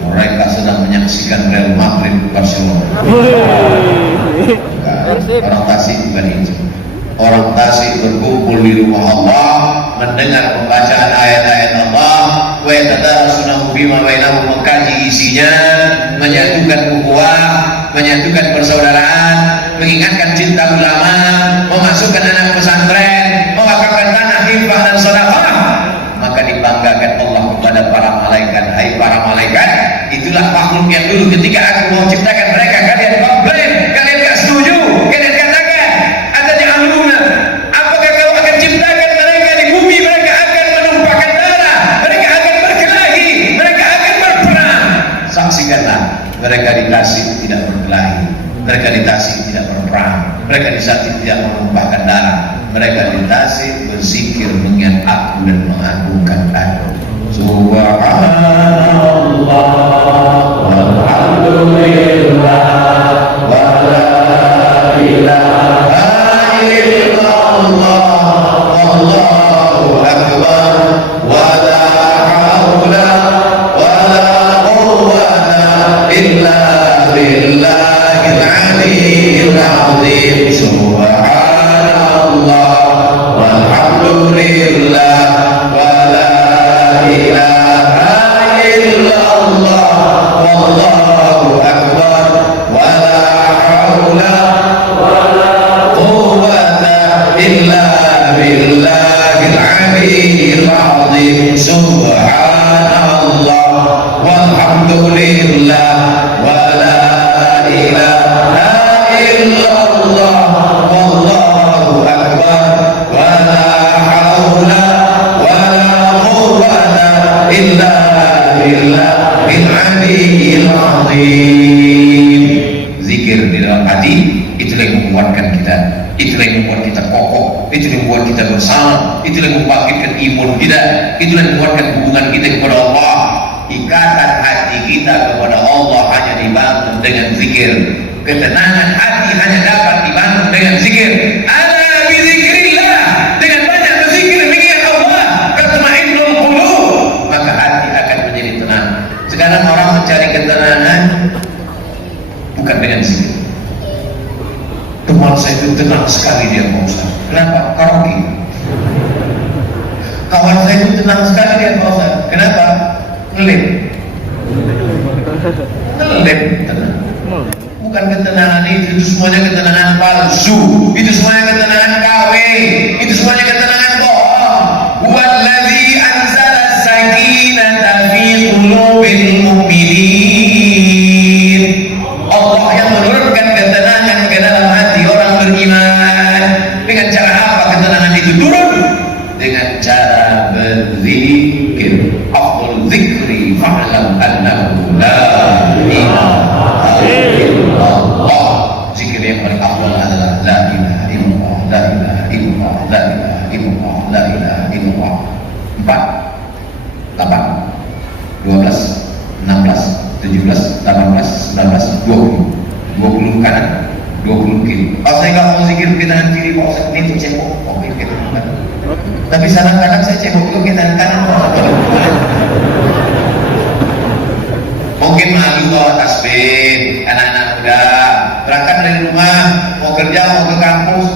Mereka sedang menyaksikan Real Madrid Barcelona. Orang Tasik bukan itu. Orang Tasik berkumpul di rumah Allah, mendengar pembacaan ayat-ayat Allah, wa yatadarasunahu bima bainahum, mengkaji isinya, menyatukan ukhuwah, menyatukan persaudaraan, mengingatkan cinta ulama, memasukkan anak pesantren, mewakafkan tanah hibah dan sedekah. Maka dibanggakan Allah kepada para malaikat. Hai para malaikat, itulah makhluk yang dulu ketika aku mau ciptakan mereka kalian komplain, kalian gak setuju, kalian katakan ada dialuna, apakah kau akan ciptakan mereka di bumi, mereka akan menumpahkan darah, mereka akan berkelahi, mereka akan berperang. Saksikanlah, mereka di Tasik tidak berkelahi, mereka di Tasik tidak berperang, mereka di Tasik tidak menumpahkan darah, mereka di Tasik berzikir mengingat aku dan mengagungkan aku. Subhanallah walhamdulillah wa la ilaha illallah wallahu akbar wa la haula wa la quwwata illa billahil aliyyil azim. Subhanallah walhamdulillah wa la ilaha illallah wallahu akbar wa la haula wa la quwwata illa billahil aliyyil azim. Subhanallah walhamdulillah wa la ilaha illallah wallahu akbar wa la haula wa la quwwata illa billahil aliyyil azim. Zikir di dalam hati, itulah yang menguatkan kita, itulah yang membuat kita kokoh, itulah yang membuat kita bersama, itulah yang membangkitkan imun kita, itulah yang menguatkan hubungan kita kepada Allah. Ikatan hati kita kepada Allah hanya dibangun dengan zikir. Ketenangan hati hanya dapat dibangun dengan zikir. Ala bi zikrillah, dengan banyak berzikir mengingat Allah, tatma'innul qulub, maka hati akan menjadi tenang. Sekarang orang mencari ketenangan bukan dengan zikir. Teman saya itu tenang sekali dia Pak Ustaz. Kenapa? Karaoke. Kawan saya itu tenang sekali dia Pak Ustaz. Kenapa? Ngelip. Ngelip tenang. Bukan ketenangan itu semuanya ketenangan palsu, itu semuanya ketenangan KW, itu semuanya ketenangan bohong. Wallazi anzala sakinata fi qulubil mu'minin, Allah yang menurunkan ketenangan ke dalam hati orang beriman. Dengan cara apa ketenangan itu turun? Dengan cara berzikir. Afdal zikri fa'lam annahu la ilaha illallah. Zikir yang paling afdal adalah la ilaha illallah, la ilaha illallah, la ilaha illallah, la ilaha illallah. 4 8 12 16 17 18 19 20 kanan 20 kiri. Kalau saya nggak mau zikir ke tangan kiri, mau saya ini cebok, oke gitu. Tapi sana kanan saya cebok itu ke tangan kanan. Mungkin malu bawa tasbih, anak-anak muda berangkat dari rumah mau kerja mau ke kampus,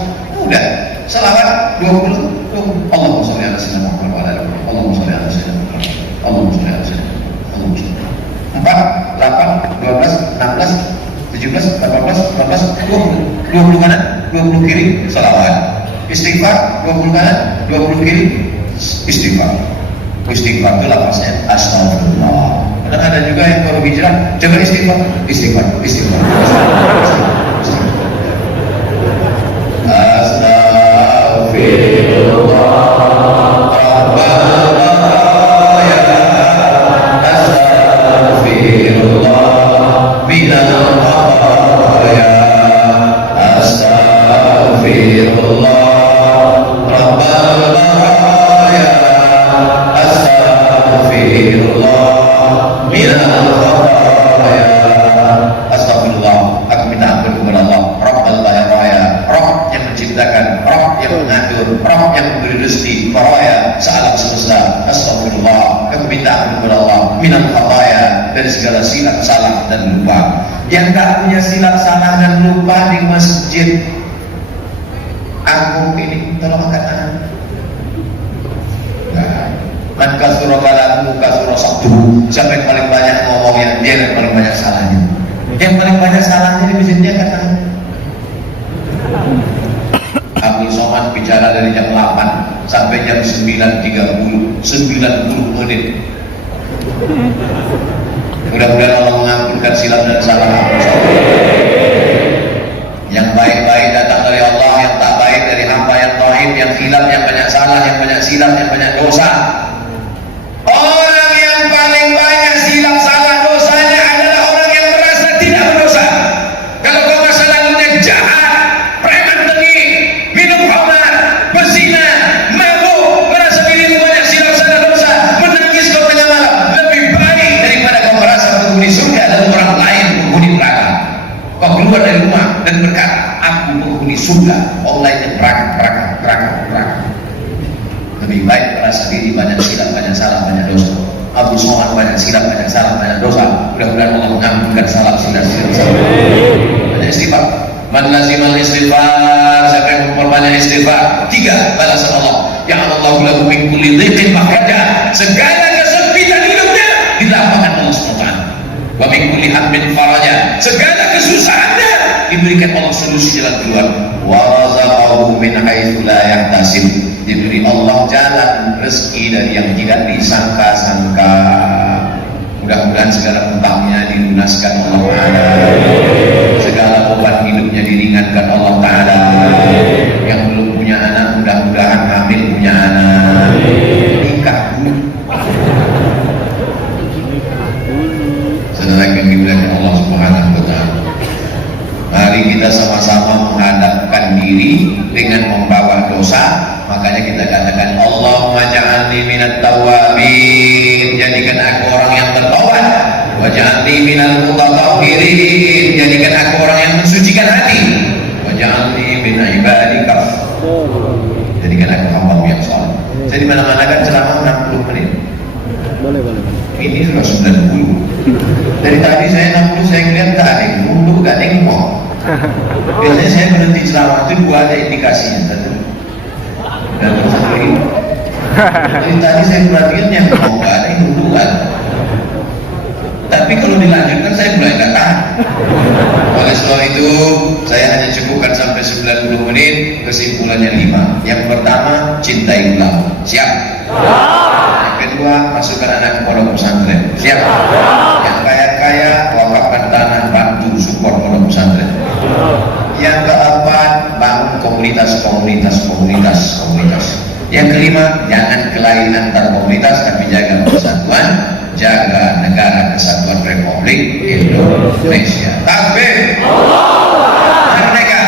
Salawat 20. Allahumma sholli ala sayyidina Muhammad wa ala alihi. Allahumma sholli ala sayyidina Muhammad. Allahumma sholli ala sayyidina Muhammad. Allahumma sholli. 4, 8, 12, 16, 17, 18, 19, 20. 20 kanan, 20 kiri, salawat. Istighfar 20 kanan, 20 kiri, istighfar. Istighfar itu lapasnya astagfirullah. Dan ada juga yang baru hijrah, coba istighfar, istighfar, istighfar, istighfar, istighfar. Astagfirullah, Rabbana ya astagfirullah, minal khataya, astagfirullah, Rabbana ya astagfirullah, minal khataya. Astagfirullah, aku minta ampun kepada Allah, Rabbal Baraya, Rabb yang menciptakan, Rabb yang mengatur, Rabb yang memberi rezeki, Baraya sealam semesta. Astagfirullah, aku minta ampun kepada Allah, minal khataya, dari segala silap salah dan lupa. Yang tak punya silap salah dan lupa di masjid, aku ini tolong angkat tangan. Man kasura kalamu kasura sabtu. Siapa yang paling banyak ngomongnya, dia yang paling banyak salahnya. Yang paling banyak salahnya di masjid dia kata. Abdul Somad bicara dari jam 8 sampai jam 9.30, 90 menit. Mudah-mudahan Allah mengampunkan silap dan salah Abdul Somad. Yang baik-baik datang dari Allah, yang tak baik dari hamba yang tauhid, yang hilaf, yang banyak salah, yang banyak silap, yang banyak dosa. Orang yang paling banyak silap salah dosanya adalah orang yang merasa tidak berdosa. Kalau kau masa lalunya jahat, preman dengki, minum khamar, berzina, mabuk, merasa dirimu banyak silap salah dosa, menangis kau tengah malam, lebih baik daripada kau merasa penghuni surga dan orang lain penghuni neraka. Kau keluar dari rumah dan berkata, aku penghuni surga, orang lain yang neraka. Lebih baik merasa diri banyak silap, banyak salah, banyak dosa. Abu Somad banyak silap, banyak salah, banyak dosa. Mudah-mudahan Allah mengampunkan salah, silap. Banyak istighfar. Man lazimal istighfar, siapa yang memperbanyak istighfar, 3 balasan Allah. Ya Allah lahu min kulli dhiqin makhraja. Segala kesempitan hidupnya dilapangkan Allah SWT. Wa min kulli hammin faraja. Segala kesusahannya diberikan Allah solusi jalan keluar. Wa razaqahu min haitsu la yahtasib. Diberi Allah jalan rezeki dari yang tidak disangka-sangka. Mudah-mudahan segala utangnya dilunaskan Allah Ta'ala, segala beban hidupnya diringankan Allah Ta'ala. Yang belum punya anak mudah-mudahan hamil punya anak, nikah dulu. Saudara yang dimuliakan Allah Subhanahu wa Ta'ala, mari kita sama-sama menghadapkan diri dengan membawa dosa. Makanya kita katakan Allahumma ja'alni minat tawabin, jadikan aku orang yang bertaubat. Wa ja'alni minal mutatahhirin, jadikan aku orang yang mensucikan hati. Wa ja'alni min ibadika, jadikan aku hamba yang saleh. Jadi mana-mana kan ceramah 60 menit. Boleh. Ini sudah 90. Dari tadi saya 60, saya lihat tak ada yang mundur, tak ada yang mau. Biasanya saya berhenti ceramah itu gua ada indikasinya. Dan terus lagi. Jadi tadi saya perhatikan yang mau nggak ada yang hubungan. Tapi kalau dilanjutkan saya mulai nggak tahan. Oleh sebab itu saya hanya cukupkan sampai 90 menit. Kesimpulannya 5. Yang pertama, cintai ulama. Siap? Yang kedua, masukkan anak ke pondok pesantren. Siap? Yang kaya-kaya wakafkan tanah, bantu support pondok pesantren. Yang keempat, bangun komunitas. Yang kelima, jangan kelahi antar komunitas, tapi jaga persatuan, jaga negara kesatuan Republik Indonesia. Takbir. Merdeka.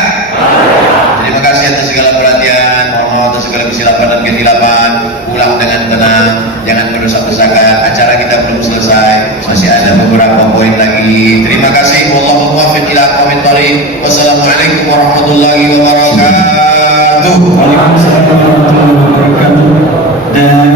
Terima kasih atas segala perhatian, mohon maaf atas segala kesilapan dan ketilapan. Pulang dengan tenang, jangan berdesak-desakan. Acara kita belum selesai, masih ada beberapa poin lagi. Terima kasih. Wallahu muwaffiq ila aqwamit thoriq. Wassalamualaikum warahmatullahi wabarakatuh. Waalaikumsalam warahmatullahi wabarakatuh. Dan